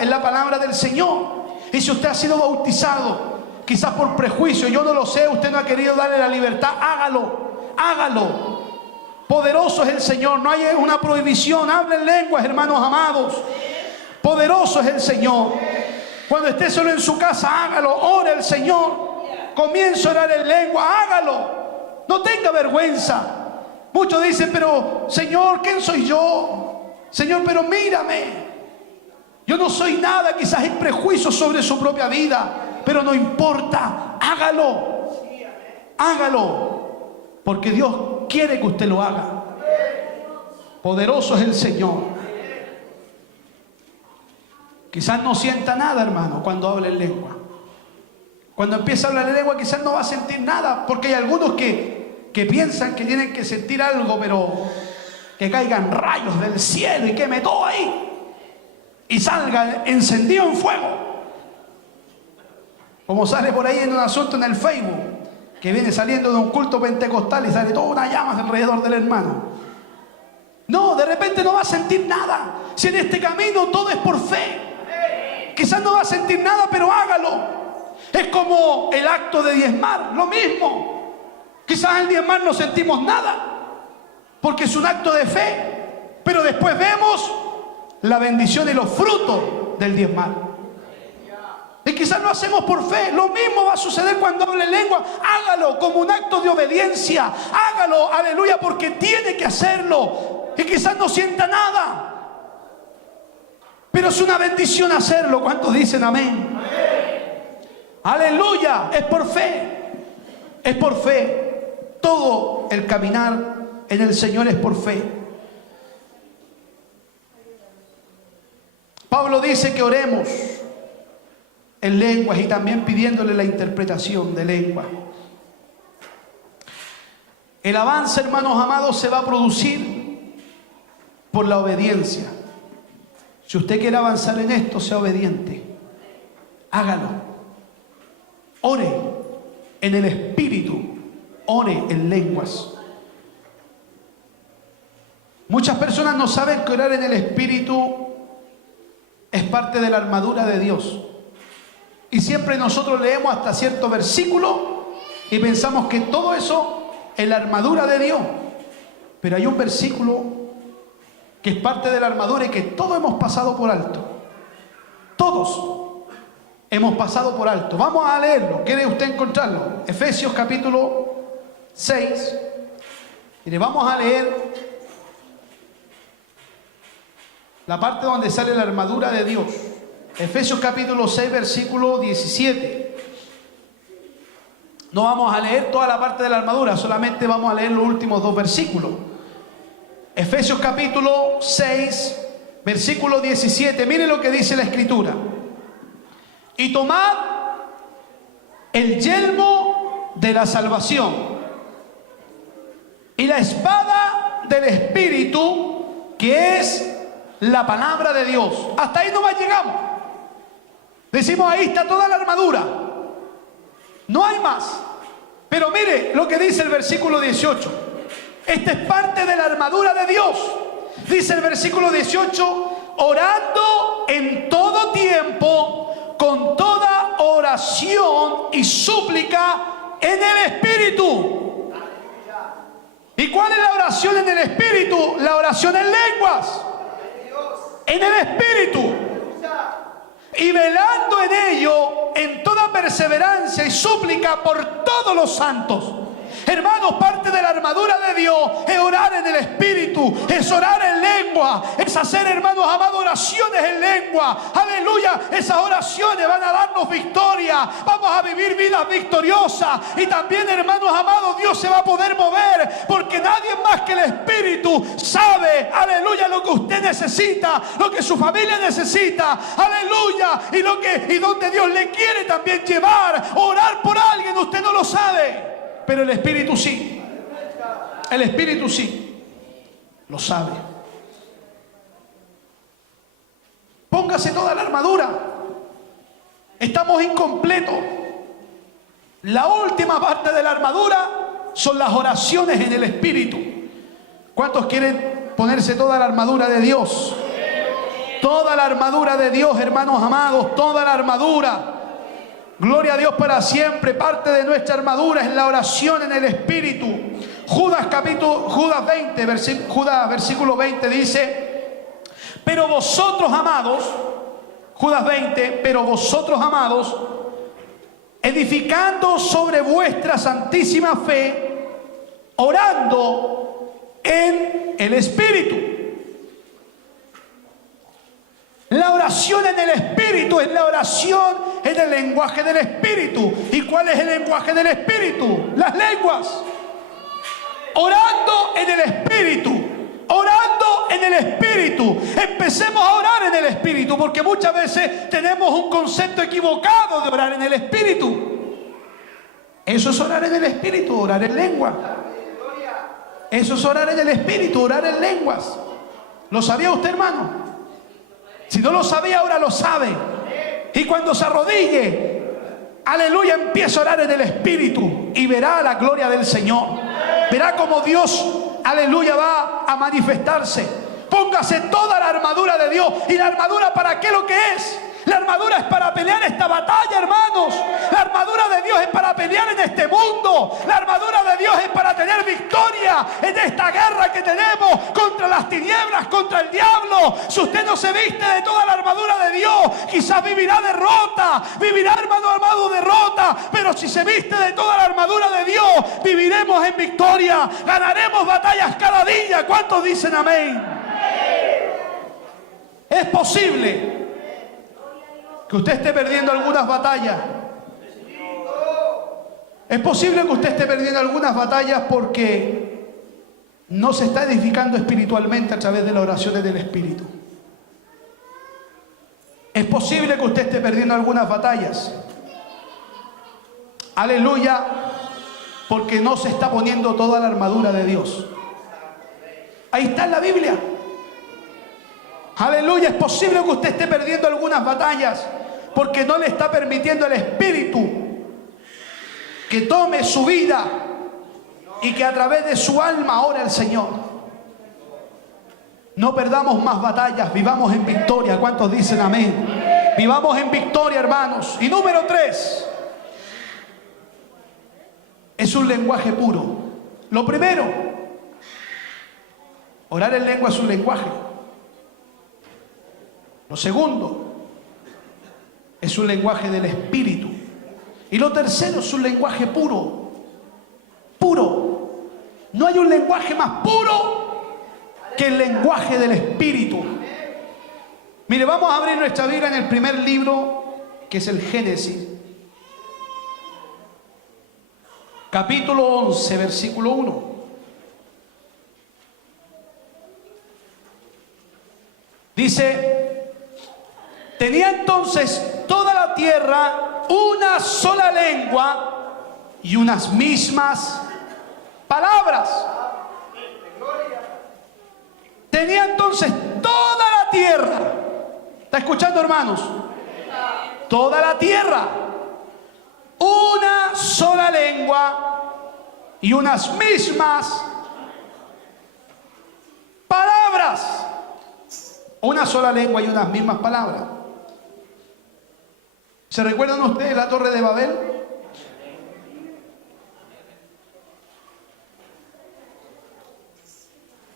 en la palabra del Señor. Y si usted ha sido bautizado, quizás por prejuicio, yo no lo sé, usted no ha querido darle la libertad, hágalo, hágalo. Poderoso es el Señor, no hay una prohibición. Hablen lenguas, hermanos amados. Poderoso es el Señor. Cuando esté solo en su casa, hágalo, ore al Señor. Comienza a orar en lengua, hágalo. No tenga vergüenza. Muchos dicen, pero Señor, ¿quién soy yo? Señor, pero mírame. Yo no soy nada, quizás hay prejuicios sobre su propia vida, pero no importa, hágalo. Hágalo. Porque Dios quiere que usted lo haga. Poderoso es el Señor. Quizás no sienta nada, hermano, cuando hable en lengua. Cuando empieza a hablar en lengua quizás no va a sentir nada, porque hay algunos que piensan que tienen que sentir algo, pero que caigan rayos del cielo y queme todo ahí y salga encendido en fuego, como sale por ahí en un asunto en el Facebook, que viene saliendo de un culto pentecostal y sale toda una llama alrededor del hermano. No, de repente no va a sentir nada. Si en este camino todo es por fe, quizás no va a sentir nada, pero hágalo. Es como el acto de diezmar, lo mismo. Quizás al diezmar no sentimos nada, porque es un acto de fe, pero después vemos la bendición y los frutos del diezmar. Y quizás lo hacemos por fe. Lo mismo va a suceder cuando hable lengua. Hágalo como un acto de obediencia. Hágalo, aleluya, porque tiene que hacerlo. Y quizás no sienta nada, pero es una bendición hacerlo. ¿Cuántos dicen amén? Aleluya, es por fe, es por fe. Todo el caminar en el Señor es por fe. Pablo dice que oremos en lenguas y también pidiéndole la interpretación de lengua. El avance, hermanos amados, se va a producir por la obediencia. Si usted quiere avanzar en esto, sea obediente, hágalo. Ore en el Espíritu, ore en lenguas. Muchas personas no saben que orar en el Espíritu es parte de la armadura de Dios. Y siempre nosotros leemos hasta cierto versículo y pensamos que todo eso es la armadura de Dios. Pero hay un versículo que es parte de la armadura y que todos hemos pasado por alto. Todos hemos pasado por alto. Vamos a leerlo. ¿Quiere usted encontrarlo? Efesios capítulo 6. Y le vamos a leer la parte donde sale la armadura de Dios. Efesios capítulo 6, versículo 17. No vamos a leer toda la parte de la armadura, solamente vamos a leer los últimos 2 versículos. Efesios capítulo 6, versículo 17. Mire lo que dice la Escritura. Y tomad el yelmo de la salvación y la espada del Espíritu, que es la palabra de Dios. Hasta ahí nomás llegamos. Decimos, ahí está toda la armadura. No hay más. Pero mire lo que dice el versículo 18. Esta es parte de la armadura de Dios. Dice el versículo 18, orando en todo tiempo, con toda oración y súplica en el Espíritu. ¿Y cuál es la oración en el Espíritu? La oración en lenguas. En el Espíritu. Y velando en ello, en toda perseverancia y súplica por todos los santos. Hermanos, parte de la armadura de Dios es orar en el Espíritu, es orar en lengua, es hacer, hermanos amados, oraciones en lengua. Aleluya, esas oraciones van a darnos victoria, vamos a vivir vidas victoriosas. Y también, hermanos amados, Dios se va a poder mover, porque nadie más que el Espíritu sabe, aleluya, lo que usted necesita, lo que su familia necesita, aleluya, y donde Dios le quiere también llevar. Orar por alguien, usted no lo sabe, pero el Espíritu sí. El Espíritu sí lo sabe. Póngase toda la armadura. Estamos incompletos. La última parte de la armadura son las oraciones en el Espíritu. ¿Cuántos quieren ponerse toda la armadura de Dios? Toda la armadura de Dios, hermanos amados, toda la armadura. Gloria a Dios para siempre. Parte de nuestra armadura es la oración en el Espíritu. Judas versículo 20 dice: pero vosotros, amados, Judas 20, pero vosotros, amados, edificando sobre vuestra santísima fe, orando en el Espíritu. La oración en el Espíritu es la oración en el lenguaje del Espíritu. ¿Y cuál es el lenguaje del Espíritu? Las lenguas. Orando en el Espíritu. Orando en el Espíritu. Empecemos a orar en el Espíritu, porque muchas veces tenemos un concepto equivocado de orar en el Espíritu. Eso es orar en el Espíritu, orar en lengua. Eso es orar en el Espíritu, orar en lenguas. ¿Lo sabía usted, hermano? Si no lo sabía, ahora lo sabe. Y cuando se arrodille, aleluya, empieza a orar en el Espíritu y verá la gloria del Señor. Verá cómo Dios, aleluya, va a manifestarse. Póngase toda la armadura de Dios. ¿Y la armadura para qué lo que es? La armadura es para pelear esta batalla, hermanos. La armadura de Dios es para pelear en este mundo. La armadura de Dios es para tener victoria en esta guerra que tenemos contra las tinieblas, contra el diablo. Si usted no se viste de toda la armadura de Dios, quizás vivirá derrota. Vivirá, hermano amado, derrota. Pero si se viste de toda la armadura de Dios, viviremos en victoria. Ganaremos batallas cada día. ¿Cuántos dicen amén? Es posible que usted esté perdiendo algunas batallas. Es posible que usted esté perdiendo algunas batallas porque no se está edificando espiritualmente a través de las oraciones del Espíritu. Es posible que usted esté perdiendo algunas batallas. Aleluya, porque no se está poniendo toda la armadura de Dios. Ahí está en la Biblia. Aleluya, es posible que usted esté perdiendo algunas batallas porque no le está permitiendo el Espíritu que tome su vida y que a través de su alma ore al Señor. No perdamos más batallas, vivamos en victoria. ¿Cuántos dicen amén? Vivamos en victoria, hermanos. Y número 3, es un lenguaje puro. Lo primero, orar en lengua es un lenguaje. Lo segundo, es un lenguaje del Espíritu. Y lo tercero, es un lenguaje puro. Puro. No hay un lenguaje más puro que el lenguaje del Espíritu. Mire, vamos a abrir nuestra Biblia en el primer libro, que es el Génesis. Capítulo 11, versículo 1. Dice: tenía entonces toda la tierra una sola lengua y unas mismas palabras. Tenía entonces toda la tierra. ¿Está escuchando, hermanos? Toda la tierra una sola lengua y unas mismas palabras. Una sola lengua y unas mismas palabras. ¿Se recuerdan ustedes la Torre de Babel?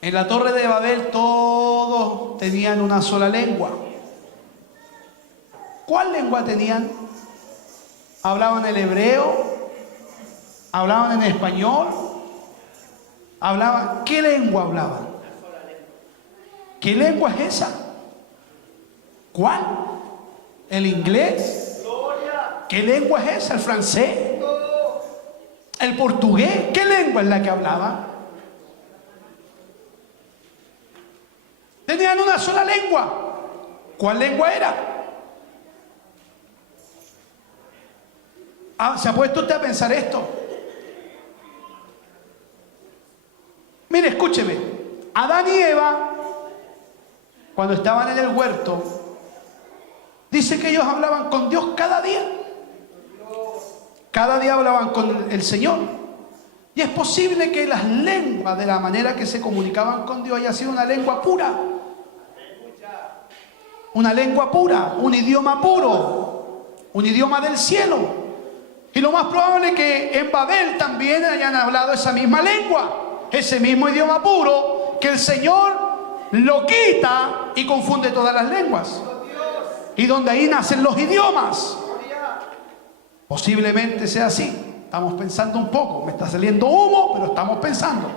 En la Torre de Babel todos tenían una sola lengua. ¿Cuál lengua tenían? ¿Hablaban el hebreo? ¿Hablaban en español? ¿Hablaban? ¿Qué lengua hablaban? ¿Qué lengua es esa? ¿Cuál? ¿El inglés? ¿Qué lengua es esa? ¿El francés? ¿El portugués? ¿Qué lengua es la que hablaban? Tenían una sola lengua. ¿Cuál lengua era? ¿Se ha puesto usted a pensar esto? Mire, escúcheme. Adán y Eva, cuando estaban en el huerto, dice que ellos hablaban con Dios cada día. Cada día hablaban con el Señor. Y es posible que las lenguas, de la manera que se comunicaban con Dios, haya sido una lengua pura. Una lengua pura, un idioma puro, un idioma del cielo. Y lo más probable es que en Babel también hayan hablado esa misma lengua, ese mismo idioma puro, que el Señor lo quita y confunde todas las lenguas. Y donde ahí nacen los idiomas. Posiblemente sea así. Estamos pensando un poco. Me está saliendo humo, pero estamos pensando.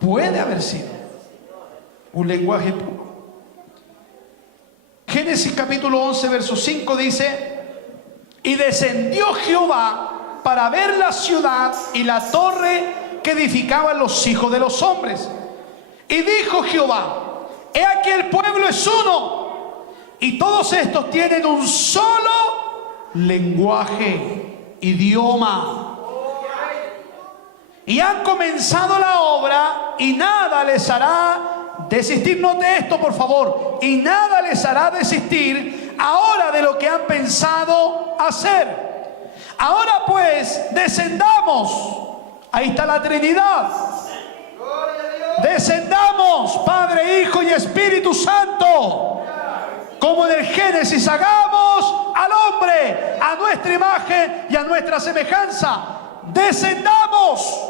Puede haber sido un lenguaje puro. Génesis capítulo 11, verso 5 dice: y descendió Jehová para ver la ciudad y la torre que edificaban los hijos de los hombres. Y dijo Jehová: he aquí el pueblo es uno, y todos estos tienen un solo lenguaje, idioma. Y han comenzado la obra, y nada les hará desistir. Note esto, por favor. Y nada les hará desistir ahora de lo que han pensado hacer. Ahora pues, descendamos. Ahí está la Trinidad. Descendamos, Padre, Hijo y Espíritu Santo. Como en el Génesis, hagamos al hombre a nuestra imagen y a nuestra semejanza. Descendamos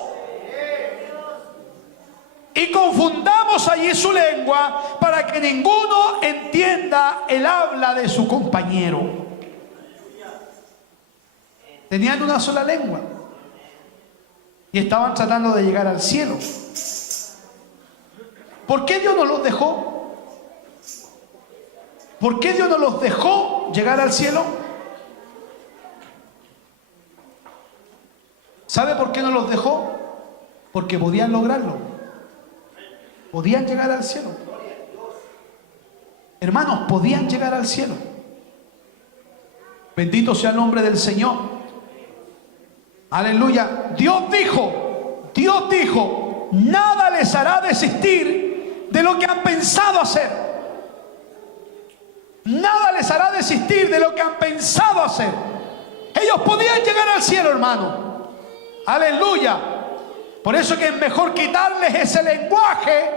y confundamos allí su lengua, para que ninguno entienda el habla de su compañero. Tenían una sola lengua y estaban tratando de llegar al cielo. ¿Por qué Dios no los dejó? ¿Por qué Dios no los dejó llegar al cielo? ¿Sabe por qué no los dejó? Porque podían lograrlo. Podían llegar al cielo. Hermanos, podían llegar al cielo. Bendito sea el nombre del Señor. Aleluya. Dios dijo, nada les hará desistir de lo que han pensado hacer. Nada les hará desistir de lo que han pensado hacer. Ellos podían llegar al cielo, hermano. Aleluya. Por eso que es mejor quitarles ese lenguaje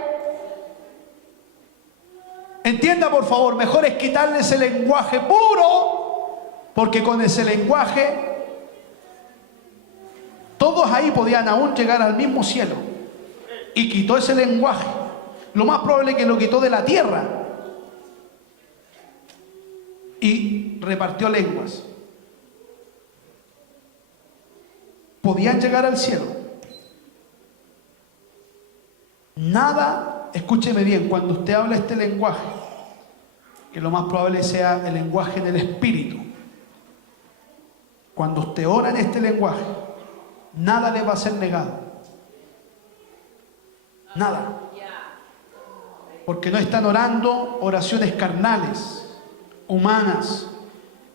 Entienda por favor, mejor es quitarle ese lenguaje puro, porque con ese lenguaje todos ahí podían aún llegar al mismo cielo. Y quitó ese lenguaje. Lo más probable es que lo quitó de la tierra y repartió lenguas. Podían llegar al cielo. Nada, escúcheme bien, cuando usted habla este lenguaje, que lo más probable sea el lenguaje del Espíritu, cuando usted ora en este lenguaje, nada le va a ser negado. Nada. Porque no están orando oraciones carnales, humanas,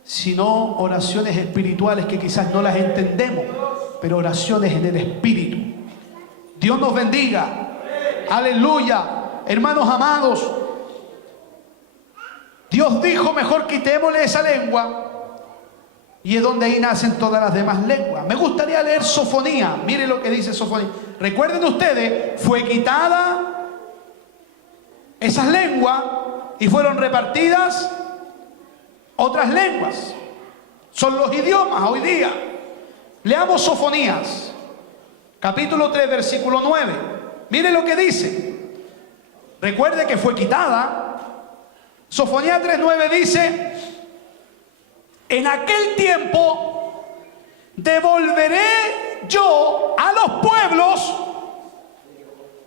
sino oraciones espirituales que quizás no las entendemos, pero oraciones en el Espíritu. Dios nos bendiga. Aleluya. Hermanos amados, Dios dijo, mejor quitémosle esa lengua. Y es donde ahí nacen todas las demás lenguas. Me gustaría leer Sofonía. Mire lo que dice Sofonía. Recuerden ustedes, fue quitada esas lenguas y fueron repartidas otras lenguas. Son los idiomas hoy día. Leamos Sofonías, capítulo 3, versículo 9. Mire lo que dice. Recuerde que fue quitada. Sofonía 3:9 dice: en aquel tiempo devolveré yo a los pueblos,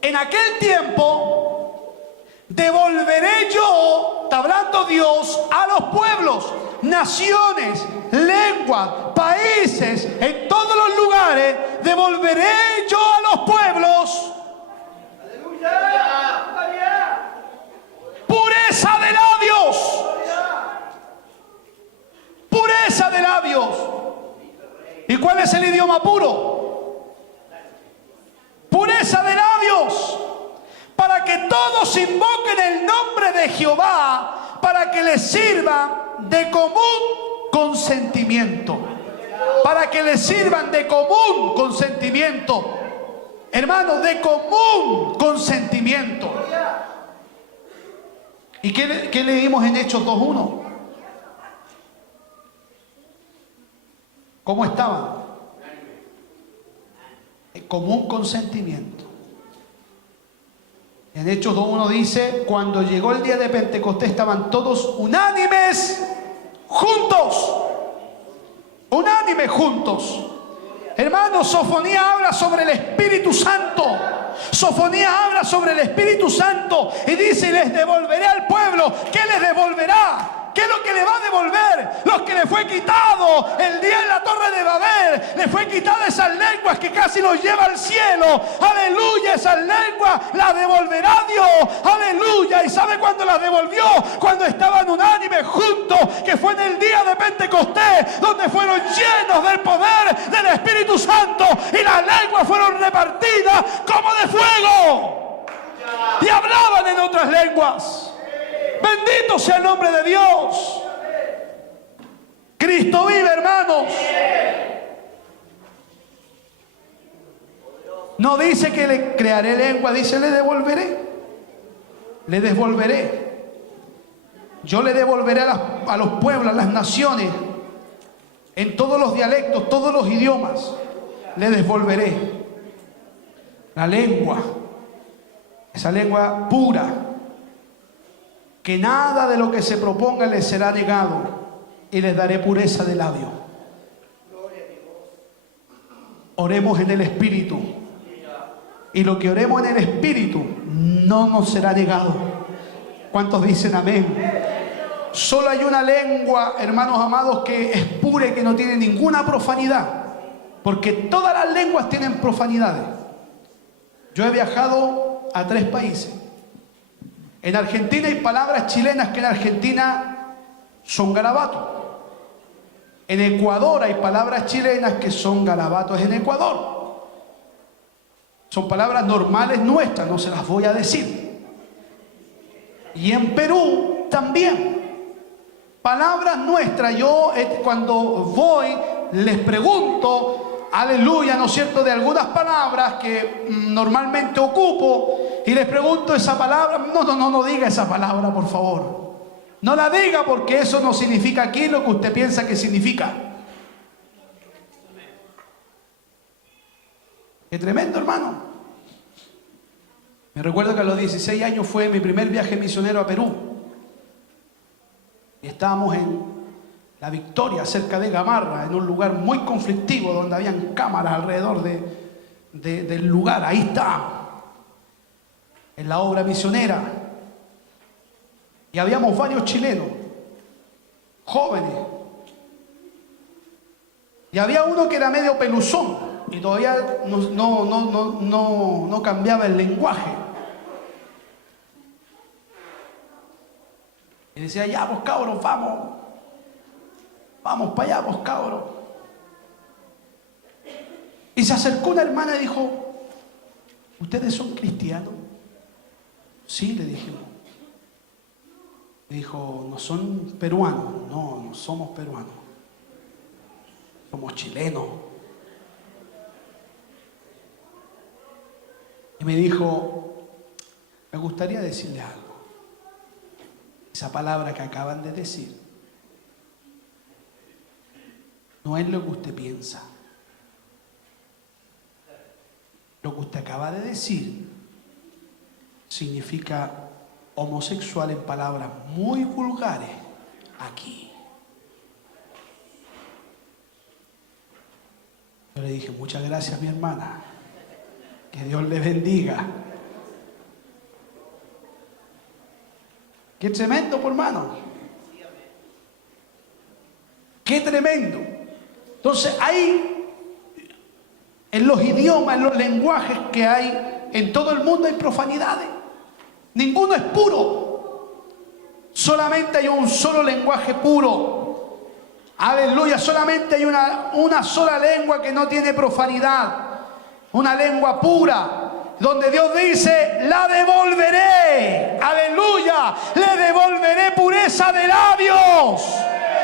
en aquel tiempo devolveré yo, está hablando Dios, a los pueblos, naciones, lenguas, países, en todos los lugares, devolveré yo a los pueblos pureza de labios. Pureza de labios. ¿Y cuál es el idioma puro? Pureza de labios. Para que todos invoquen el nombre de Jehová, para que les sirvan de común consentimiento. Para que les sirvan de común consentimiento. Hermanos, de común consentimiento. ¿Y qué leímos en Hechos 2:1? ¿Cómo estaban? En común consentimiento. En Hechos 2:1 dice: cuando llegó el día de Pentecostés estaban todos unánimes juntos. Unánimes juntos. Hermanos, Sofonía habla sobre el Espíritu Santo. Sofonía habla sobre el Espíritu Santo y dice: y les devolveré al pueblo. ¿Qué les devolverá? ¿Qué es lo que le va a devolver? Los que le fue quitado el día en la Torre de Babel. Le fue quitada esas lenguas que casi los lleva al cielo. Aleluya, esas lenguas las devolverá Dios. Aleluya. ¿Y sabe cuándo las devolvió? Cuando estaban unánimes juntos, que fue en el día de Pentecostés, donde fueron llenos del poder del Espíritu Santo y las lenguas fueron repartidas como de fuego y hablaban en otras lenguas. Bendito sea el nombre de Dios. Cristo vive, hermanos. No dice que le crearé lengua, dice le devolveré. Le devolveré. Yo le devolveré a los pueblos, a las naciones, en todos los dialectos, todos los idiomas. Le devolveré la lengua, esa lengua pura, que nada de lo que se proponga les será negado, y les daré pureza de labio. Oremos en el Espíritu, y lo que oremos en el Espíritu no nos será negado. ¿Cuántos dicen amén? Solo hay una lengua, hermanos amados, que es pura y que no tiene ninguna profanidad, porque todas las lenguas tienen profanidades. Yo he viajado a 3 países. En Argentina hay palabras chilenas que en Argentina son garabatos. En Ecuador hay palabras chilenas que son garabatos en Ecuador. Son palabras normales nuestras, no se las voy a decir. Y en Perú también. Palabras nuestras. Yo cuando voy les pregunto, aleluya, ¿no es cierto?, de algunas palabras que normalmente ocupo. y les pregunto esa palabra, no diga esa palabra, por favor. No la diga, porque eso no significa aquí lo que usted piensa que significa. Qué tremendo, hermano. Me recuerdo que a los 16 años fue mi primer viaje misionero a Perú. Y estábamos en La Victoria, cerca de Gamarra, en un lugar muy conflictivo, donde habían cámaras alrededor del lugar. Ahí está, en la obra misionera. Y habíamos varios chilenos, jóvenes. Y había uno que era medio peluzón y todavía no cambiaba el lenguaje. Y decía, ya pues cabros, vamos para allá pues cabros. Y se acercó una hermana y dijo, ¿ustedes son cristianos? Sí, le dijimos. Me dijo, ¿no son peruanos? No somos peruanos. Somos chilenos. Y me dijo, me gustaría decirle algo. Esa palabra que acaban de decir no es lo que usted piensa. Lo que usted acaba de decir significa homosexual en palabras muy vulgares aquí. Yo le dije, muchas gracias, mi hermana. Que Dios le bendiga. Qué tremendo, por hermano. Qué tremendo. Entonces, ahí, en los idiomas, en los lenguajes que hay en todo el mundo, hay profanidades. Ninguno es puro. Solamente hay un solo lenguaje puro. Aleluya. Solamente hay una sola lengua que no tiene profanidad. Una lengua pura. Donde Dios dice, la devolveré. Aleluya. Le devolveré pureza de labios.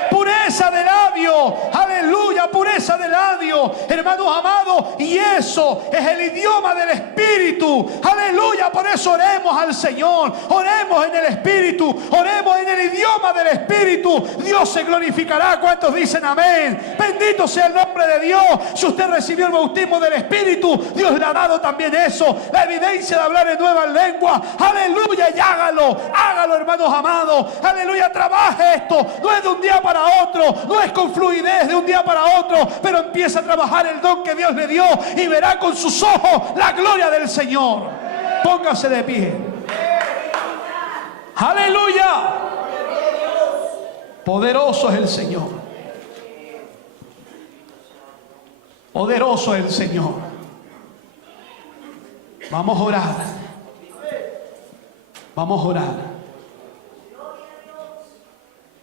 Pureza de labios, aleluya, pureza de labios, hermanos amados, y eso es el idioma del Espíritu, aleluya. Por eso oremos al Señor, oremos en el Espíritu, oremos en el idioma del Espíritu. Dios se glorificará. ¿Cuántos dicen amén? Bendito sea el nombre de Dios. Si usted recibió el bautismo del Espíritu, Dios le ha dado también eso, la evidencia de hablar en nuevas lenguas, aleluya. Y hágalo, hermanos amados, aleluya. Trabaje esto, no es de un día para otro, no es con fluidez de un día para otro, pero empieza a trabajar el don que Dios le dio y verá con sus ojos la gloria del Señor. Póngase de pie. Aleluya. Poderoso es el Señor. Poderoso es el Señor. Vamos a orar. Vamos a orar.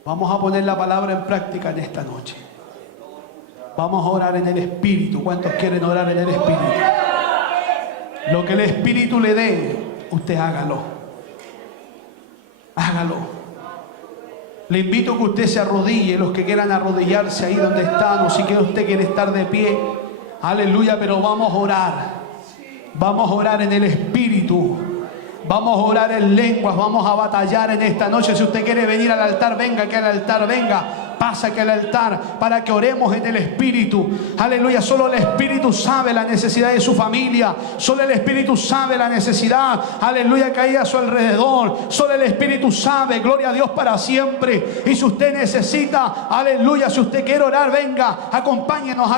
Vamos a poner la palabra en práctica en esta noche. Vamos a orar en el Espíritu. ¿Cuántos quieren orar en el Espíritu? Lo que el Espíritu le dé, usted hágalo. Hágalo. Le invito a que usted se arrodille, los que quieran arrodillarse ahí donde están, o si usted quiere estar de pie. Aleluya, pero vamos a orar. Vamos a orar en el Espíritu. Vamos a orar en lenguas, vamos a batallar en esta noche. Si usted quiere venir al altar, venga, que al altar venga. Pasa que al altar para que oremos en el Espíritu. Aleluya. Solo el Espíritu sabe la necesidad de su familia. Solo el Espíritu sabe la necesidad, aleluya, que hay a su alrededor. Solo el Espíritu sabe, gloria a Dios para siempre. Y si usted necesita, aleluya, si usted quiere orar, venga, acompáñenos,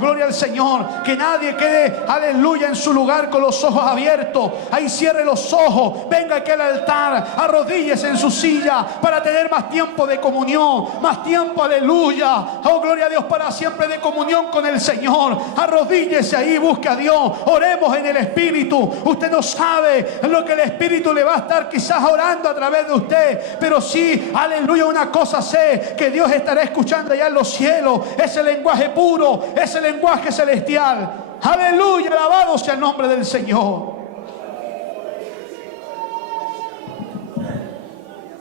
gloria al Señor. Que nadie quede, aleluya, en su lugar con los ojos abiertos. Ahí cierre los ojos, venga aquí al altar, arrodíllese en su silla para tener más tiempo de comunión, más tiempo, aleluya, oh gloria a Dios, para siempre de comunión con el Señor. Arrodíllese ahí, busque a Dios, oremos en el Espíritu. Usted no sabe lo que el Espíritu le va a estar quizás orando a través de usted, pero sí, aleluya, una cosa sé, que Dios estará escuchando allá en los cielos, ese lenguaje puro, ese lenguaje celestial. Aleluya, alabado sea el nombre del Señor.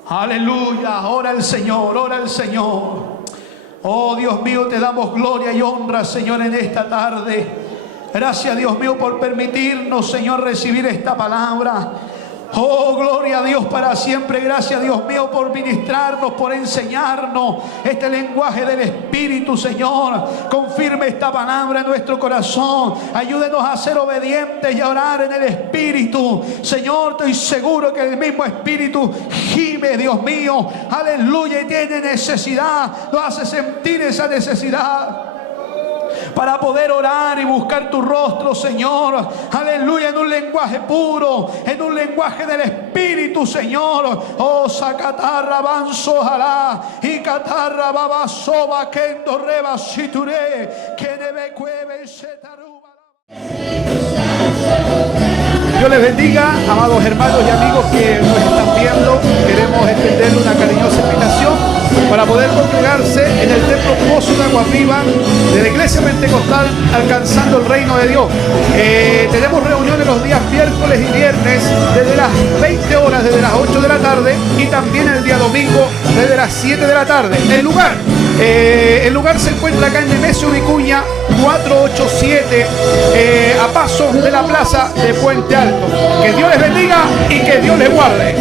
Aleluya, ora el Señor, ora el Señor. Oh Dios mío, te damos gloria y honra, Señor, en esta tarde. Gracias, Dios mío, por permitirnos, Señor, recibir esta palabra. Oh, gloria a Dios para siempre. Gracias, Dios mío, por ministrarnos, por enseñarnos este lenguaje del Espíritu, Señor. Confirme esta palabra en nuestro corazón. Ayúdenos a ser obedientes y a orar en el Espíritu. Señor, estoy seguro que el mismo Espíritu gime, Dios mío. Aleluya, y tiene necesidad. Nos hace sentir esa necesidad para poder orar y buscar tu rostro, Señor. Aleluya, en un lenguaje puro, en un lenguaje del Espíritu, Señor. Oh, sacatarra banzo jalá y catarra babasoba kendo reba siture que debe cueve setaruba. Dios les bendiga, amados hermanos y amigos que nos están viendo. Queremos extenderle una cariñosa invitación para poder congregarse en el templo Pozo de Agua Viva de la Iglesia Pentecostal Alcanzando el Reino de Dios. Tenemos reuniones los días miércoles y viernes desde las 20 horas, desde las 8 de la tarde, y también el día domingo desde las 7 de la tarde. El lugar se encuentra acá en Nemesio Vicuña 487, a pasos de la plaza de Puente Alto. Que Dios les bendiga y que Dios les guarde.